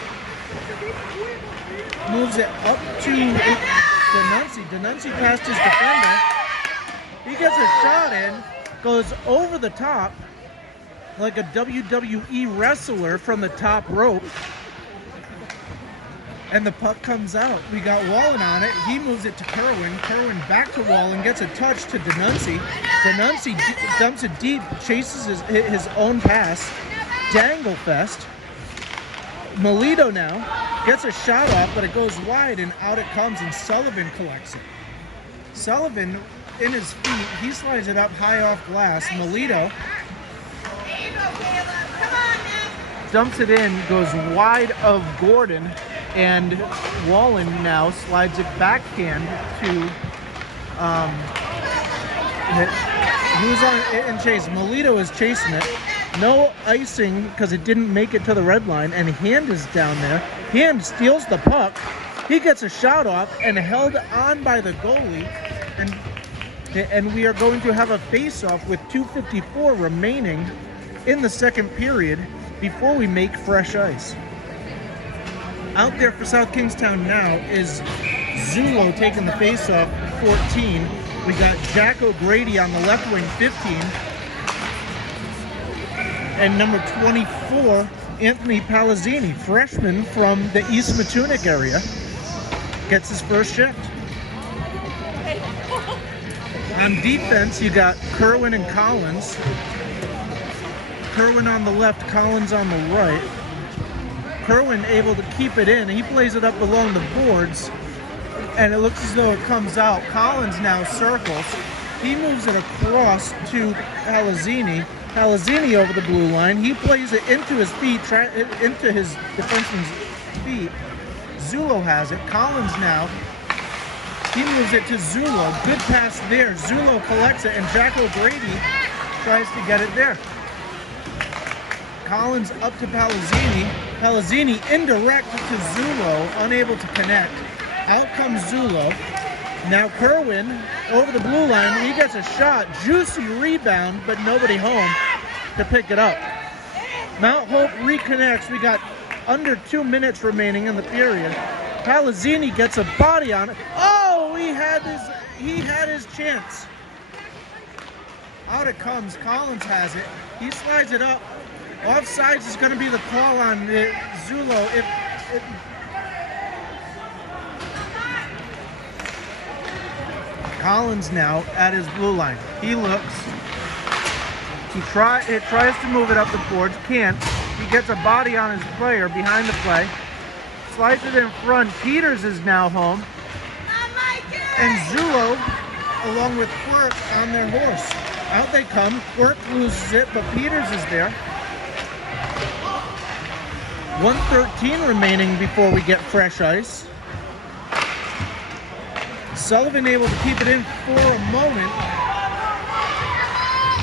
moves it up to Denuncy. Denuncy past his defender. He gets a shot in, goes over the top like a WWE wrestler from the top rope. And the puck comes out. We got Wallen on it. He moves it to Kerwin. Kerwin back to Wallen, gets a touch to Denuncy. Denuncy dumps it deep, chases his own pass. Dangle fest. Melito now gets a shot off, but it goes wide, and out it comes, and Sullivan collects it. Sullivan, in his feet, he slides it up high off glass. Melito dumps it in, goes wide of Gordon, and Wallen now slides it backhand to who's on in chase. Melito is chasing it. No icing because it didn't make it to the red line, and Hand is down there. Hand steals the puck. He gets a shot off and held on by the goalie, and we are going to have a face-off with 2:54 remaining in the second period before we make fresh ice. Out there for South Kingstown now is Zulo taking the face-off, 14. We got Jack O'Grady on the left wing, 15. And number 24, Anthony Palazzini, freshman from the East Matunic area, gets his first shift. On defense, you got Kerwin and Collins. Kerwin on the left, Collins on the right. Kerwin able to keep it in. He plays it up along the boards, and it looks as though it comes out. Collins now circles. He moves it across to Palazzini. Palazzini over the blue line. He plays it into his feet, into his defenseman's feet. Zulo has it. Collins now. He moves it to Zulo. Good pass there. Zulo collects it, and Jack O'Grady tries to get it there. Collins up to Palazzini. Palazzini indirect to Zulo, unable to connect. Out comes Zulo. Now Kerwin over the blue line. He gets a shot. Juicy rebound, but nobody home to pick it up. Mount Hope reconnects. We got under 2 minutes remaining in the period. Palazzini gets a body on it. Oh, he had his chance. Out it comes. Collins has it. He slides it up. Offsides is going to be the call on Zulo. Collins now at his blue line. He looks. It tries to move it up the boards. Can't. He gets a body on his player behind the play. Slides it in front. Peters is now home. And Zulo, along with Quirk, on their horse. Out they come. Quirk loses it, but Peters is there. 1:13 remaining before we get fresh ice. Sullivan able to keep it in for a moment.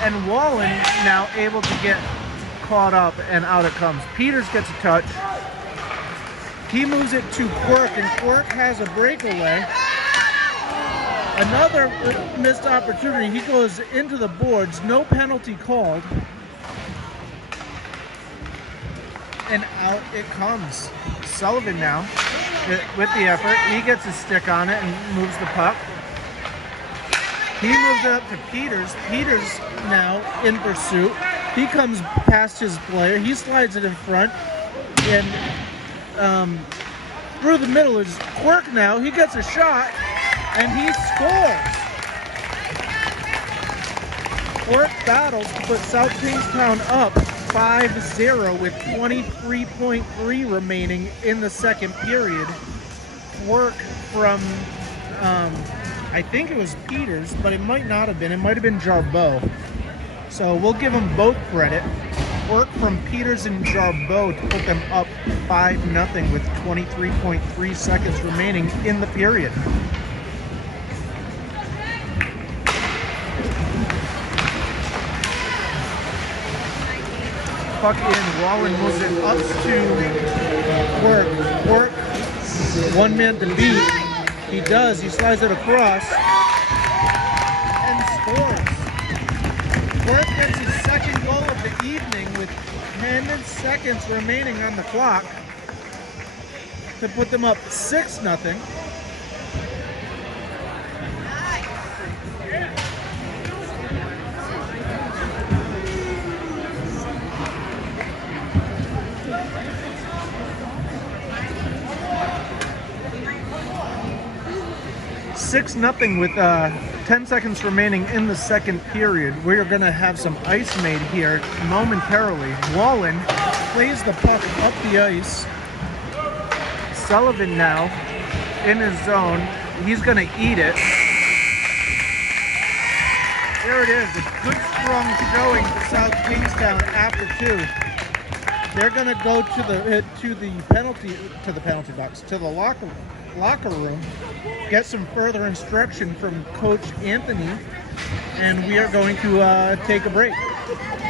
And Wallen now able to get caught up, and out it comes. Peters gets a touch. He moves it to Quirk, and Quirk has a breakaway. Another missed opportunity. He goes into the boards. No penalty called. And out it comes. Sullivan now with the effort. He gets a stick on it and moves the puck. He moves it up to Peters. Peters now in pursuit. He comes past his player. He slides it in front. And through the middle is Quirk now. He gets a shot and he scores. Quirk battles to put South Kingstown up 5-0 with 23.3 remaining in the second period. Work from, I think it was Peters, but it might not have been. It might have been Jarbeau. So we'll give them both credit. Work from Peters and Jarbeau to put them up 5-0 with 23.3 seconds remaining in the period. Puck in. Wallen moves it up to Quirk. Quirk, one man to beat. He does. He slides it across and scores. Quirk gets his second goal of the evening with 10 seconds remaining on the clock to put them up 6-0. Nothing with 10 seconds remaining in the second period. We're going to have some ice made here momentarily. Wallen plays the puck up the ice. Sullivan now in his zone. He's going to eat it. There it is. A good strong showing for South Kingstown after 2. They're going to go to the penalty box, to the locker room, get some further instruction from Coach Anthony, and we are going to take a break.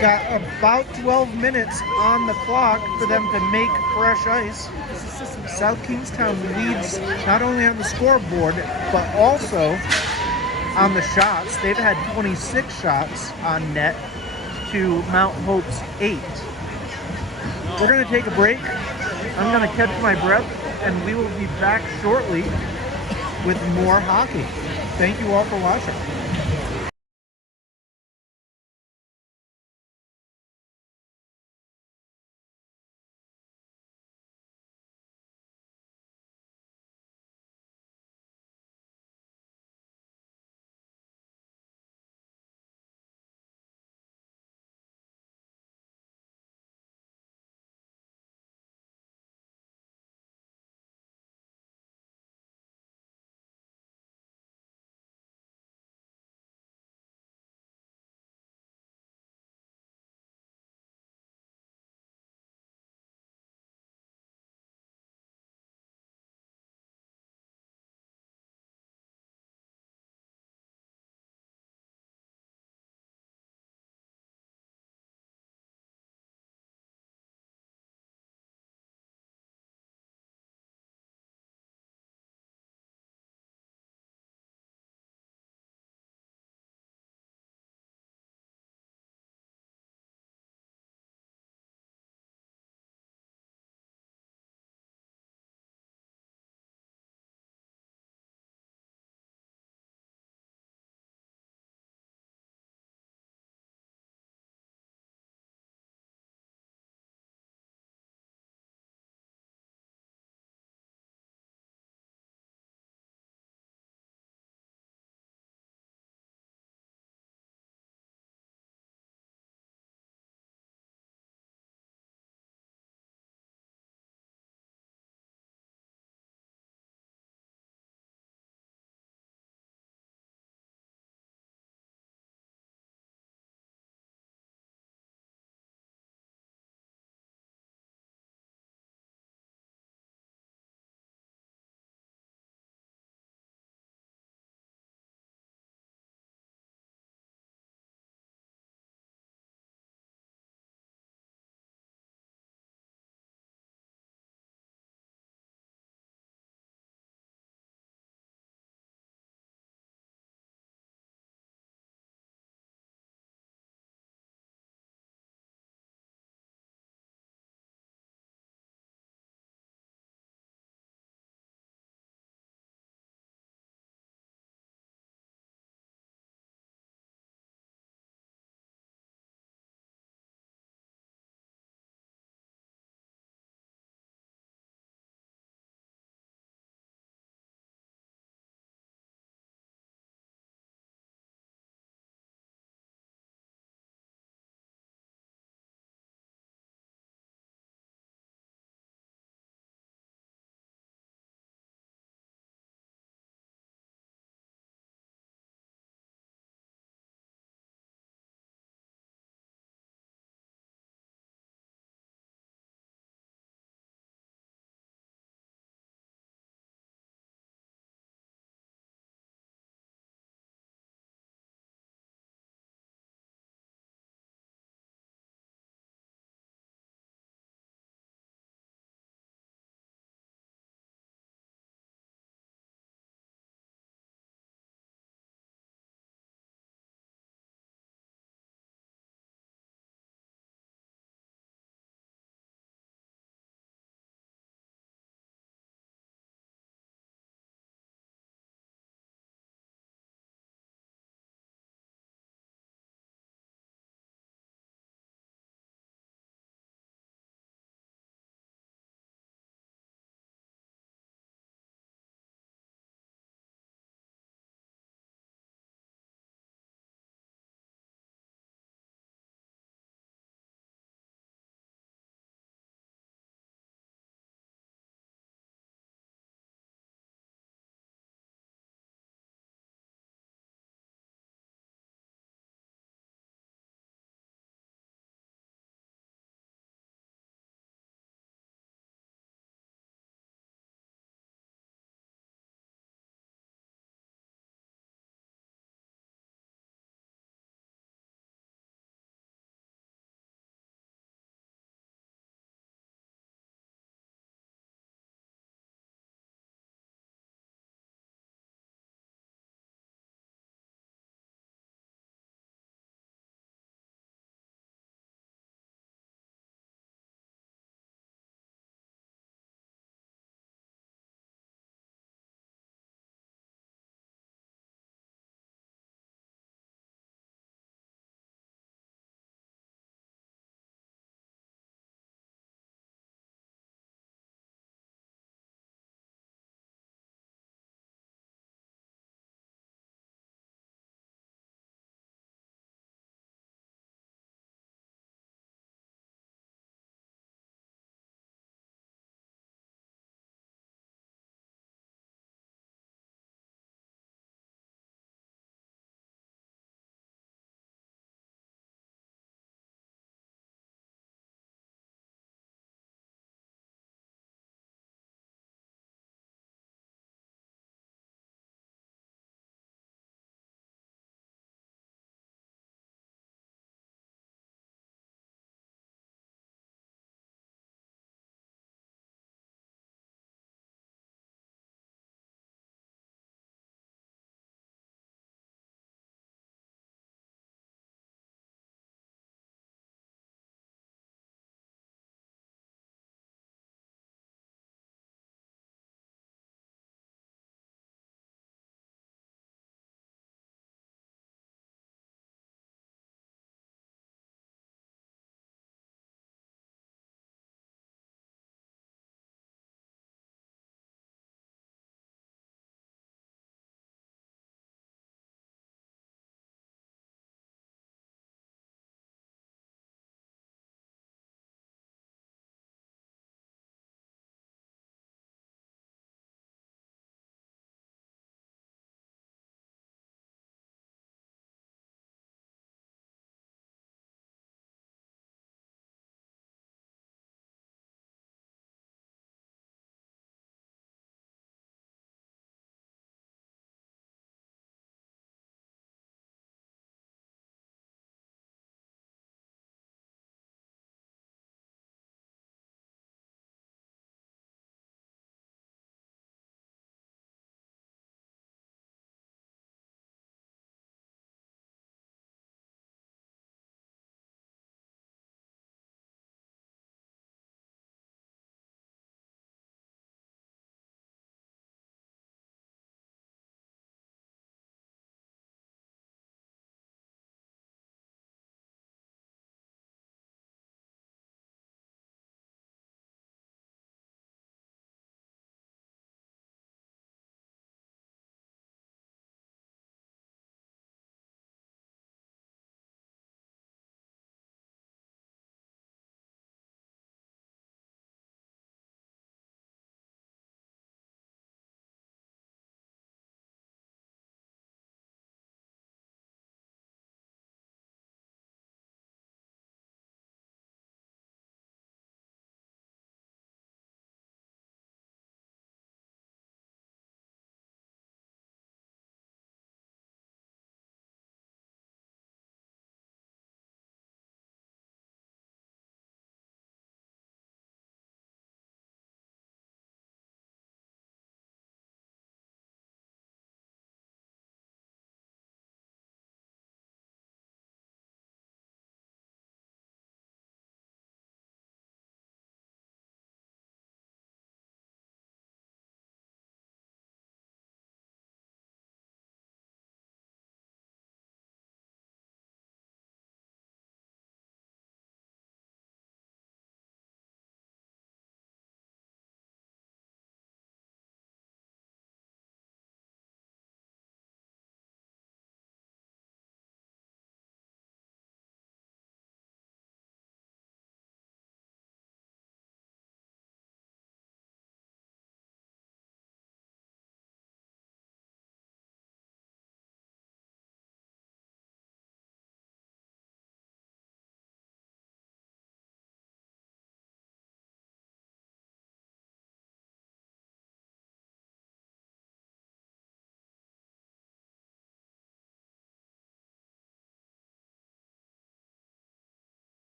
Got about 12 minutes on the clock for them to make fresh ice. South Kingstown leads not only on the scoreboard, but also on the shots. They've had 26 shots on net to Mount Hope's 8. We're going to take a break. I'm going to catch my breath, and we will be back shortly with more hockey. Thank you all for watching.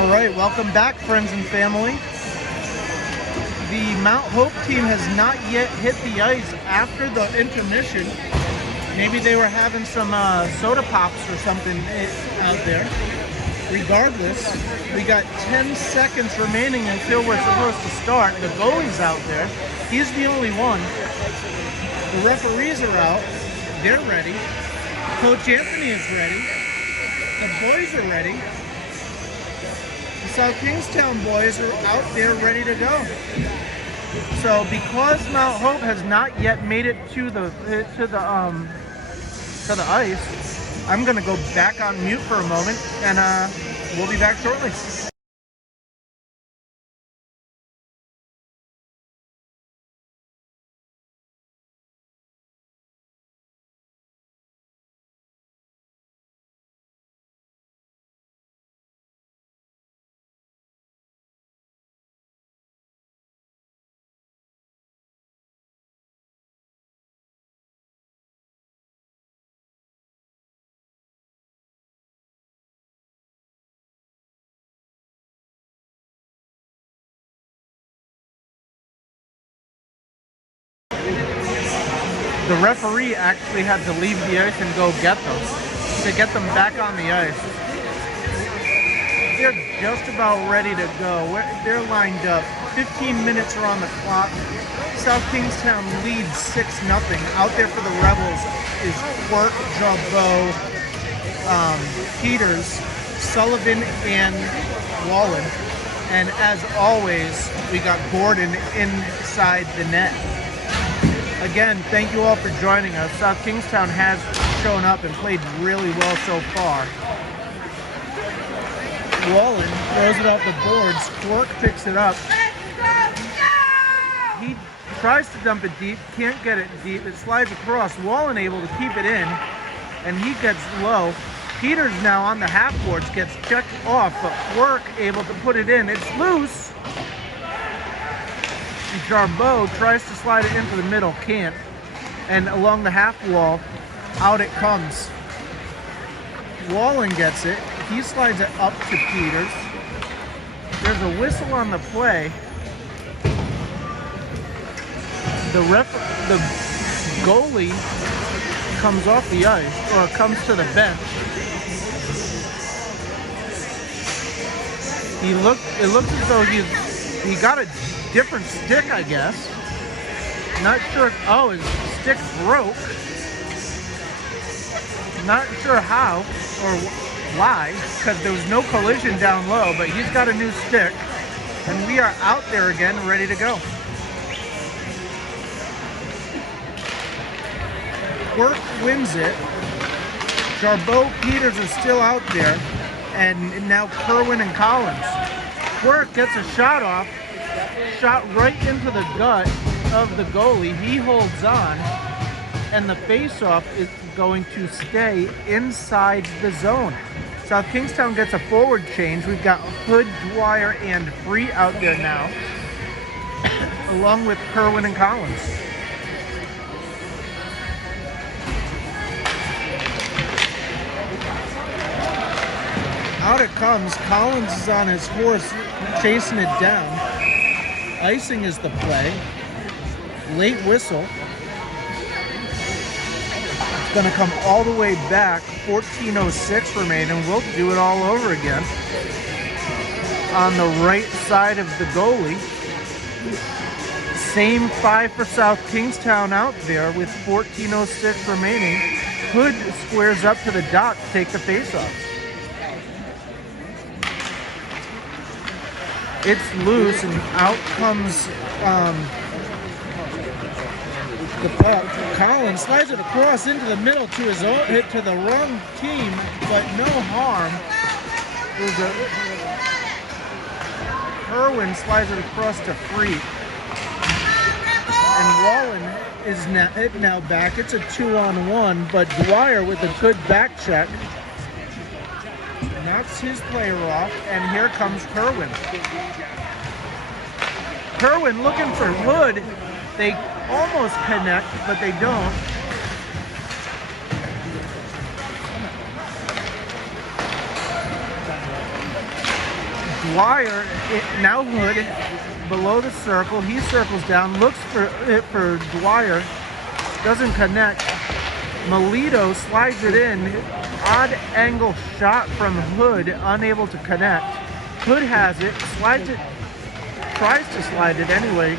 All right, welcome back, friends and family. The Mount Hope team has not yet hit the ice after the intermission. Maybe they were having some soda pops or something out there. Regardless, we got 10 seconds remaining until we're supposed to start. The goalie's out there. He's the only one. The referees are out. They're ready. Coach Anthony is ready. The boys are ready. The South Kingstown boys are out there ready to go. So because Mount Hope has not yet made it to the ice, I'm gonna go back on mute for a moment, and we'll be back shortly. The referee actually had to leave the ice and go get them, to get them back on the ice. They're just about ready to go. They're lined up. 15 minutes are on the clock. South Kingstown leads 6-0. Out there for the Rebels is Quirk, Jarbeau, Peters, Sullivan, and Wallen. And as always, we got Gordon inside the net. Again, thank you all for joining us. South Kingstown has shown up and played really well so far. Wallen throws it off the boards. Quirk picks it up. He tries to dump it deep, can't get it deep. It slides across. Wallen able to keep it in, and he gets low. Peters now on the half boards gets checked off, but Quirk able to put it in. It's loose. Jarbeau tries to slide it into the middle, can't. And along the half wall, out it comes. Wallen gets it. He slides it up to Peters. There's a whistle on the play. The goalie comes off the ice, or comes to the bench. It looks as though he got a different stick, I guess. Not sure. Oh, his stick broke. Not sure how or why, because there was no collision down low, but he's got a new stick, and we are out there again, ready to go. Quirk wins it. Jarbeau, Peters are still out there, and now Kerwin and Collins. Quirk gets a shot off. Shot right into the gut of the goalie. He holds on, and the face-off is going to stay inside the zone. South Kingstown gets a forward change. We've got Hood, Dwyer, and Free out there now, along with Kerwin and Collins. Out it comes. Collins is on his horse, chasing it down. Icing is the play. Late whistle. It's going to come all the way back. 14:06 remaining. We'll do it all over again. On the right side of the goalie. Same 5 for South Kingstown out there with 14:06 remaining. Hood squares up to the dot to take the face-off. It's loose, and out comes the puck. Collins slides it across into the middle to his own hit to the wrong team, but no harm. Kerwin slides it across to Free, and Wallen is now back. It's a 2-on-1, but Dwyer with a good back check knocks his player off, and here comes Kerwin. Kerwin looking for Hood. They almost connect, but they don't. Dwyer, now Hood, below the circle. He circles down, looks for it for Dwyer. Doesn't connect. Melito slides it in. Odd angle shot from Hood, unable to connect. Hood has it, slides it, tries to slide it anyway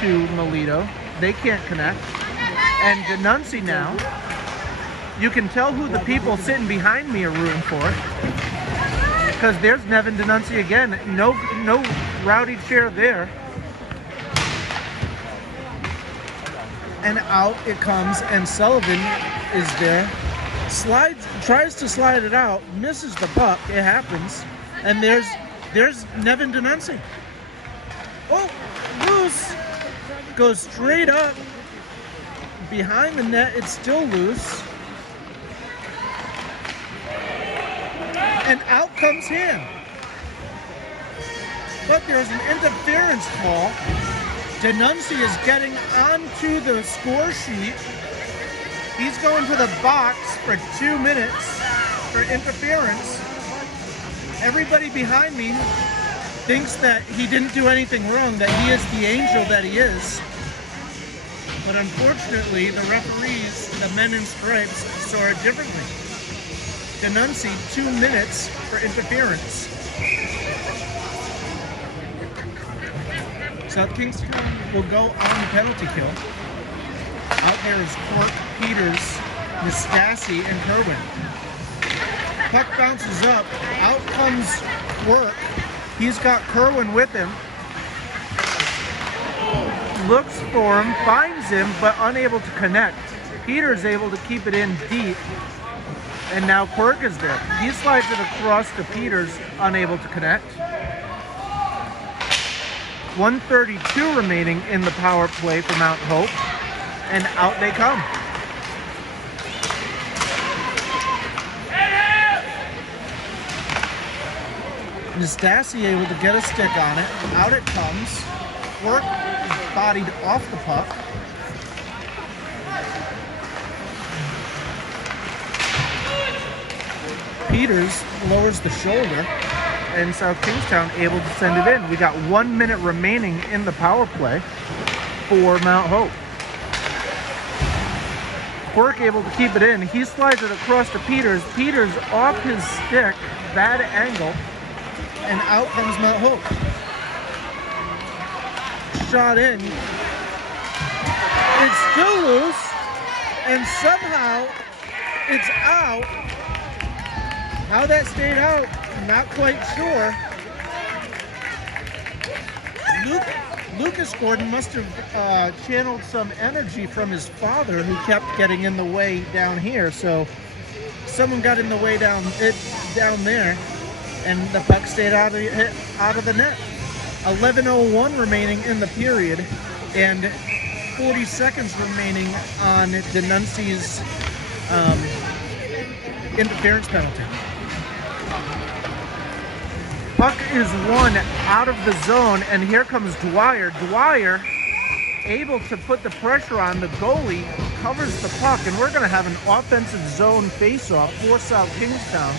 to Melito. They can't connect. And Denuncy now, you can tell who the people sitting behind me are rooting for. Because there's Nevin Denuncy again. No rowdy chair there. And out it comes, and Sullivan is there. Tries to slide it out, misses the puck. It happens, and there's Nevin Denuncy. Oh, loose. Goes straight up behind the net. It's still loose, and out comes him. But there's an interference call. Denuncy is getting onto the score sheet. He's going to the box for 2 minutes for interference. Everybody behind me thinks that he didn't do anything wrong, that he is the angel that he is. But unfortunately, the referees, the men in stripes, saw it differently. Denuncy, 2 minutes for interference. South Kingstown will go on the penalty kill. Out there is Cork, Peters, Nastasi, and Kerwin. Puck bounces up. Out comes Quirk. He's got Kerwin with him. Looks for him, finds him, but unable to connect. Peters able to keep it in deep. And now Quirk is there. He slides it across to Peters, unable to connect. 1:32 remaining in the power play for Mount Hope. And out they come. Nastasi able to get a stick on it. Out it comes. Quirk is bodied off the puck. Peters lowers the shoulder, and South Kingstown able to send it in. We got 1 minute remaining in the power play for Mount Hope. Quirk able to keep it in. He slides it across to Peters. Peters off his stick, bad angle, and out comes Mount Hope. Shot in. It's still loose, and somehow it's out. How that stayed out, not quite sure. Lucas Gordon must have channeled some energy from his father, who kept getting in the way down here. So someone got in the way down there, and the puck stayed out of the net. 11:01 remaining in the period, and 40 seconds remaining on Denuncy's interference penalty. Puck is won out of the zone, and here comes Dwyer. Dwyer able to put the pressure on. The goalie covers the puck, and we're going to have an offensive zone face-off for South Kingstown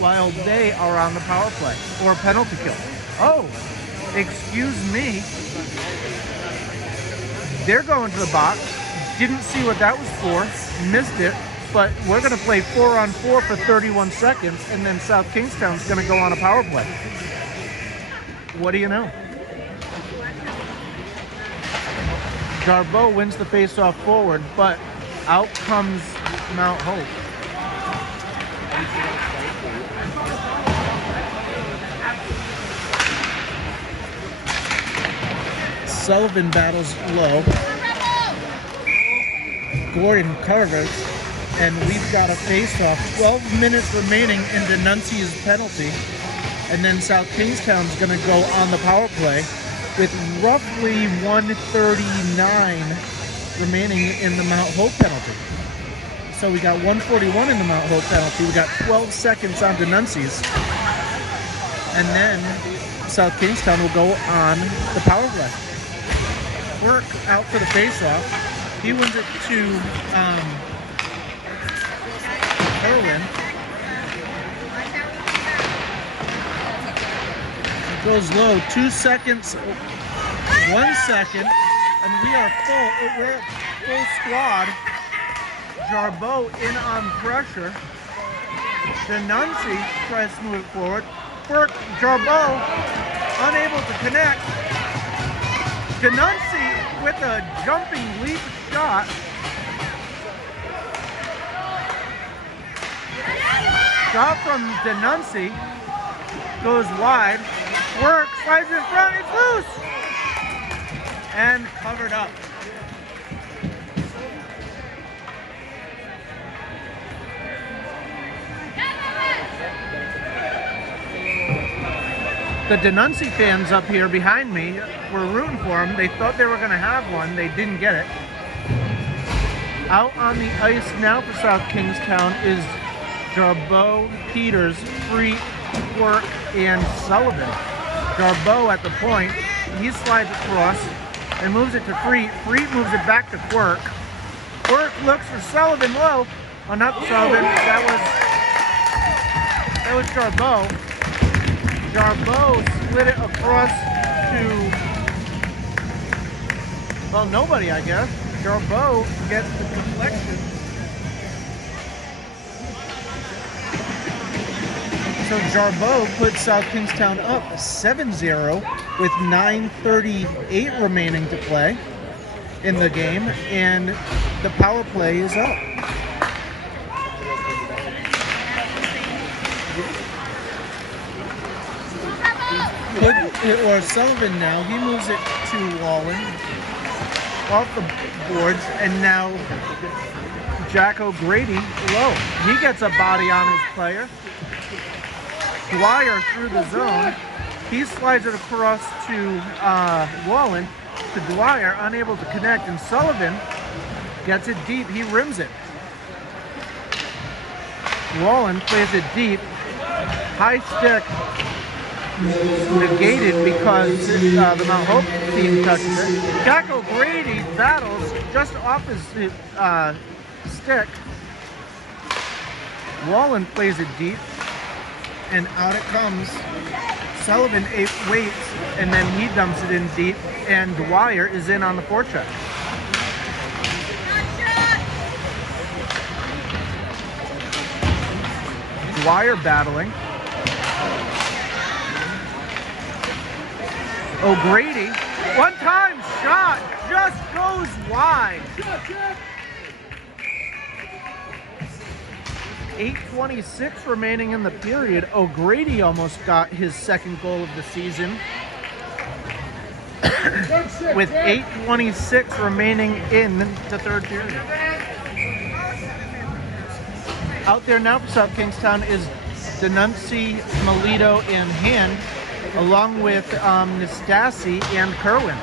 while they are on the power play, or penalty kill. Oh, excuse me. They're going to the box. Didn't see what that was for. Missed it. But we're going to play 4-on-4 for 31 seconds, and then South Kingstown's going to go on a power play. What do you know? Darbo wins the faceoff forward, but out comes Mount Hope. Sullivan battles low. Gordon covers. And we've got a face-off. 12 minutes remaining in Denuncy's penalty. And then South Kingstown's going to go on the power play with roughly 1:39 remaining in the Mount Hope penalty. So we got 1:41 in the Mount Hope penalty. We got 12 seconds on Denuncy's. And then South Kingstown will go on the power play. Work out for the face-off. He wins it to Kerwin. Goes low, 2 seconds, 1 second, and we are full. We're at full squad. Jarbeau in on pressure. Denuncy tries to move it forward. Jarbeau unable to connect. Denuncy with a jumping leap shot. Shot from Denuncy goes wide. Work, slides in front, it's loose! And covered up. The Denuncy fans up here behind me were rooting for them. They thought they were going to have one. They didn't get it. Out on the ice now for South Kingstown is Jarbeau, Peters, Freet, Quirk, and Sullivan. Jarbeau at the point. He slides across and moves it to Freet. Freet moves it back to Quirk. Quirk looks for Sullivan low. Oh, not Sullivan. That was Jarbeau. Jarbeau slid it across to, well, nobody, I guess. Jarbeau gets the deflection. So Jarbeau puts South Kingstown up 7-0 with 9:38 remaining to play in the game, and the power play is up. Or Sullivan now, he moves it to Wallen off the boards, and now Jack O'Grady low. He gets a body on his player. Dwyer through the zone. He slides it across to Wallen, to Dwyer, unable to connect, and Sullivan gets it deep. He rims it. Wallen plays it deep. High stick negated because the Mount Hope team touches it. Jack O'Grady battles just off his stick. Wallen plays it deep, and out it comes. Sullivan waits, and then he dumps it in deep, and Dwyer is in on the forecheck. Dwyer battling. O'Grady, one-time shot, just goes wide. 8:26 remaining in the period. O'Grady almost got his second goal of the season. With 8:26 remaining in the third period. Out there now for South Kingstown is Denuncy, Melito, and Hand, along with Nastasi and Kerwin.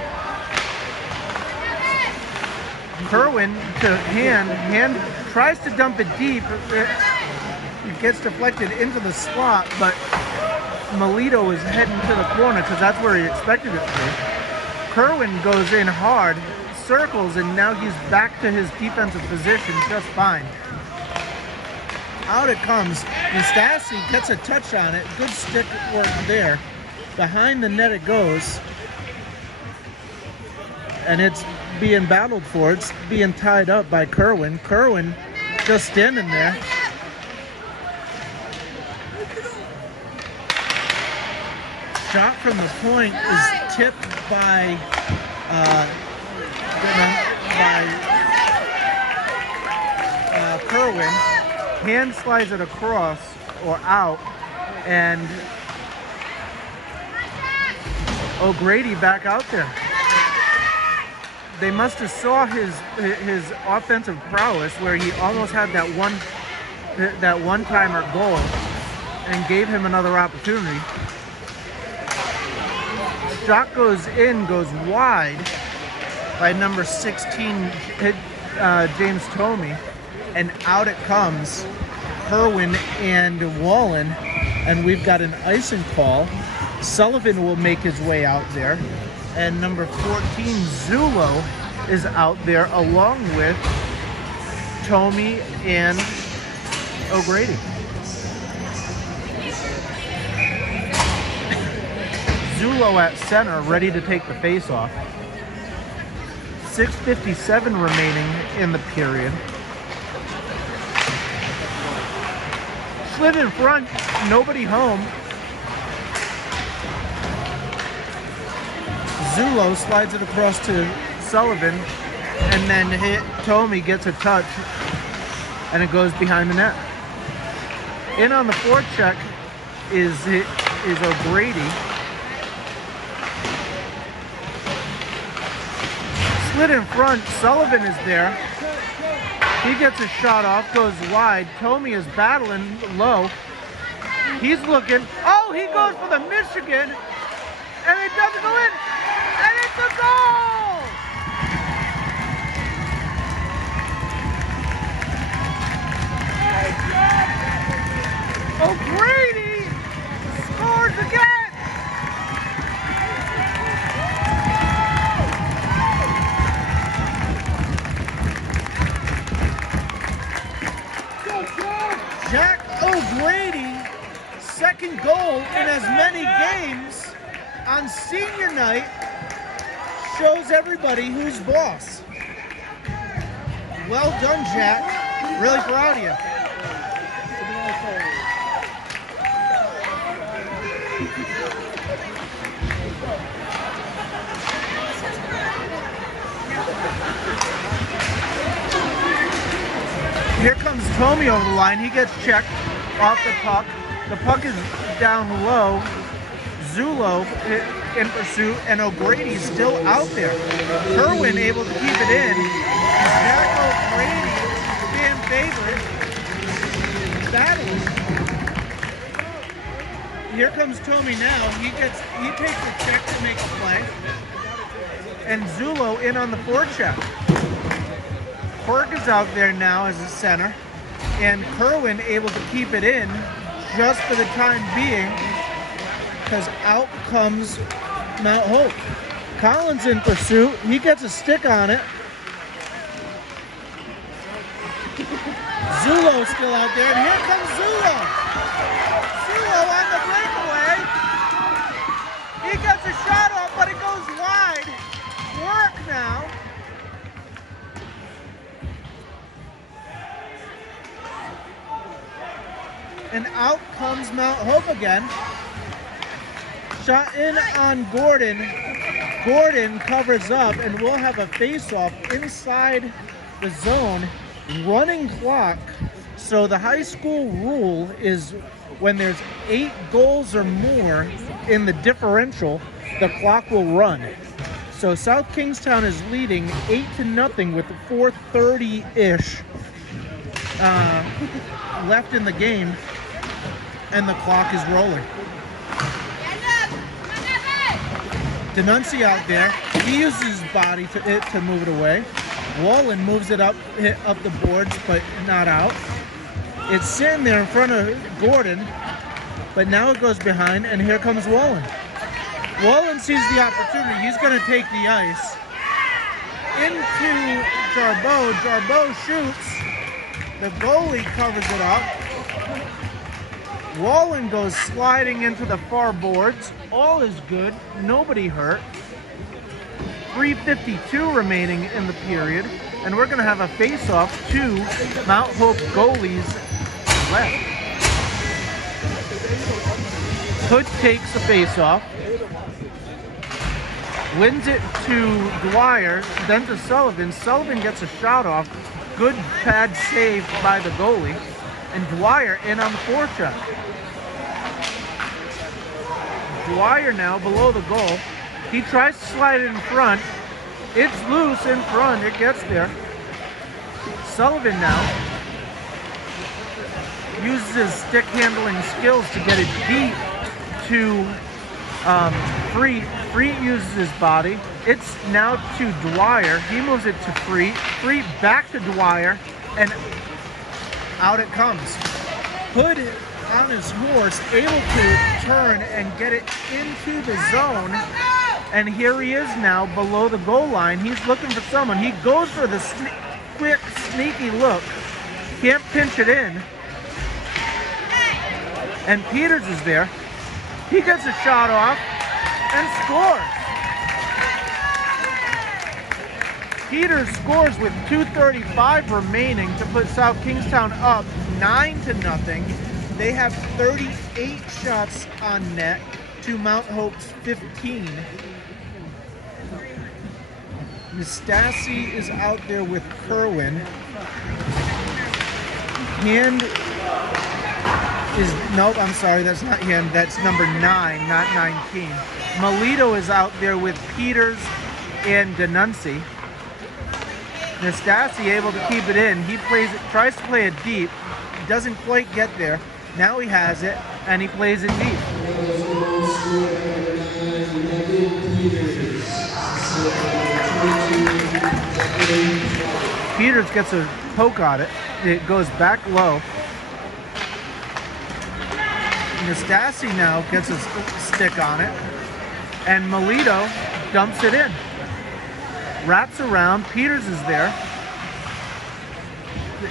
Kerwin to Hand. Hand tries to dump it deep. It gets deflected into the slot, but Melito is heading to the corner because that's where he expected it to be. Kerwin goes in hard, circles, and now he's back to his defensive position just fine. Out it comes. Nastasi gets a touch on it. Good stick work there. Behind the net it goes. And it's being battled for. It's being tied up by Kerwin. Kerwin just standing there. Shot from the point is tipped by Kerwin. Hand slides it across or out, and O'Grady back out there. They must have saw his offensive prowess where he almost had that one-timer goal and gave him another opportunity. Shot goes in, goes wide by number 16, James Tomey, and out it comes. Kerwin and Wallen, and we've got an icing call. Sullivan will make his way out there, and number 14, Zulo, is out there along with Tomey and O'Grady. Zulo at center, ready to take the face-off. 6:57 remaining in the period. Slid in front, nobody home. Zulo slides it across to Sullivan, and then Tommy gets a touch, and it goes behind the net. In on the forecheck is O'Grady. Slid in front, Sullivan is there. He gets a shot off, goes wide. Tommy is battling low. He's looking. Oh, he goes for the Michigan, and it doesn't go in. And it's a goal! O'Grady scores again! Jack O'Grady, second goal in as many games on senior night, shows everybody who's boss. Well done, Jack. Really proud of you. Here comes Tommy over the line. He gets checked off the puck. The puck is down low. Zulo in pursuit, and O'Grady's still out there. Kerwin able to keep it in. Jack O'Grady, fan favorite, battling. Here comes Tommy now. He takes the check to make a play. And Zulo in on the forecheck. Quirk is out there now as a center, and Kerwin able to keep it in just for the time being, because out comes Mount Hope. Collins in pursuit. He gets a stick on it. Zulo still out there, and here comes Zulo. Zulo on the breakaway. He gets a shot off, but it goes wide. Work now. And out comes Mount Hope again. Shot in on Gordon. Gordon covers up, and we'll have a face-off inside the zone. Running clock. So the high school rule is when there's 8 goals or more in the differential, the clock will run. So South Kingstown is leading 8-0 with 4:30-ish left in the game, and the clock is rolling. Denunci out there. He uses his body to move it away. Wallen moves it up the boards, but not out. It's sitting there in front of Gordon, but now it goes behind, and here comes Wallen. Wallen sees the opportunity. He's going to take the ice. Into Jarboe. Jarboe shoots. The goalie covers it up. Wallen goes sliding into the far boards. All is good. Nobody hurt. 3:52 remaining in the period. And we're going to have a face-off. 2 Mount Hope goalies left. Hood takes the face-off. Wins it to Dwyer, then to Sullivan. Sullivan gets a shot off. Good pad save by the goalie. And Dwyer in on the forecheck. Dwyer now below the goal. He tries to slide it in front. It's loose in front. It gets there. Sullivan now uses his stick handling skills to get it deep to Freet. Freet uses his body. It's now to Dwyer. He moves it to Freet. Freet back to Dwyer, and out it comes. Hood on his horse, able to turn and get it into the zone. And here he is now below the goal line. He's looking for someone. He goes for the quick, sneaky look. Can't pinch it in. And Peters is there. He gets a shot off. and scores. Peters scores with 2:35 remaining to put South Kingstown up 9-0. They have 38 shots on net to Mount Hope's 15. Nastasi is out there with Kerwin. Hand is, nope, I'm sorry, that's not him. That's number 9, not 19. Melito is out there with Peters and Denuncy. Nastasi able to keep it in. He plays it, tries to play it deep. Doesn't quite get there. Now he has it, and he plays it deep. Peters gets a poke on it. It goes back low. Nastasi now gets a stick on it, and Melito dumps it in. Wraps around. Peters is there.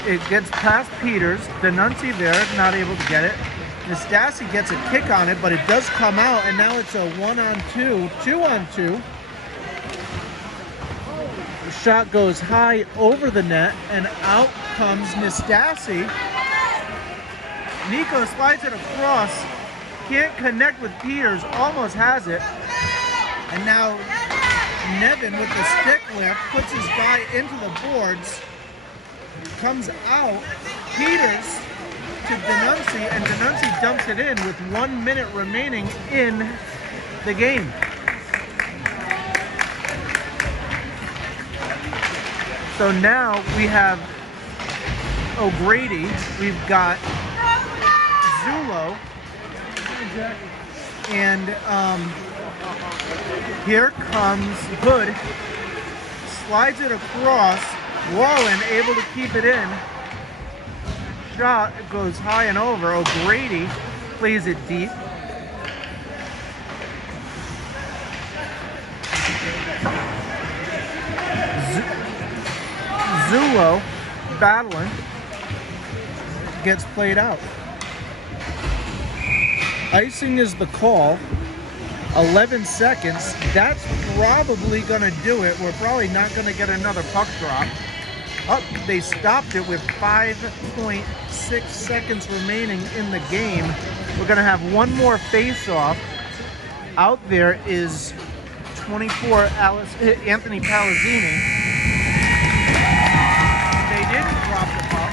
It gets past Peters. Denuncy there, not able to get it. Nastasi gets a kick on it, but it does come out, and now it's a 1-on-2, 2-on-2. The shot goes high over the net, and out comes Nastasi. Nico slides it across, can't connect with Peters, almost has it. And now Nevin with the stick lift puts his guy into the boards, comes out, Peters to Denuncy, and Denuncy dumps it in with 1 minute remaining in the game. So now we have O'Grady, we've got Zulo, and here comes Hood, slides it across, Wallen able to keep it in, shot goes high and over, O'Grady plays it deep. Zulo battling, gets played out. Icing is the call. 11 seconds. That's probably going to do it. We're probably not going to get another puck drop. Oh, they stopped it with 5.6 seconds remaining in the game. We're going to have one more face-off. Out there is 24 Anthony Palazzini. They didn't drop the puck.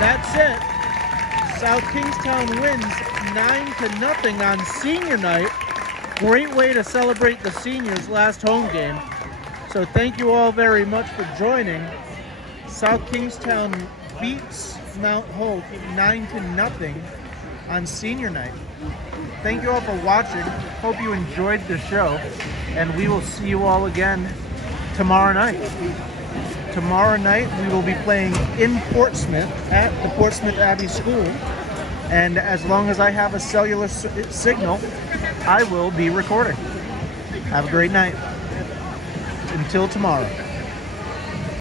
That's it. South Kingstown wins 9-0 on senior night. Great way to celebrate the seniors' last home game. So thank you all very much for joining. South Kingstown beats Mount Hope 9-0 on senior night. Thank you all for watching. Hope you enjoyed the show, and we will see you all again tomorrow night. Tomorrow night we will be playing in Portsmouth at the Portsmouth Abbey School, and as long as I have a cellular signal, I will be recording. Have a great night. Until tomorrow.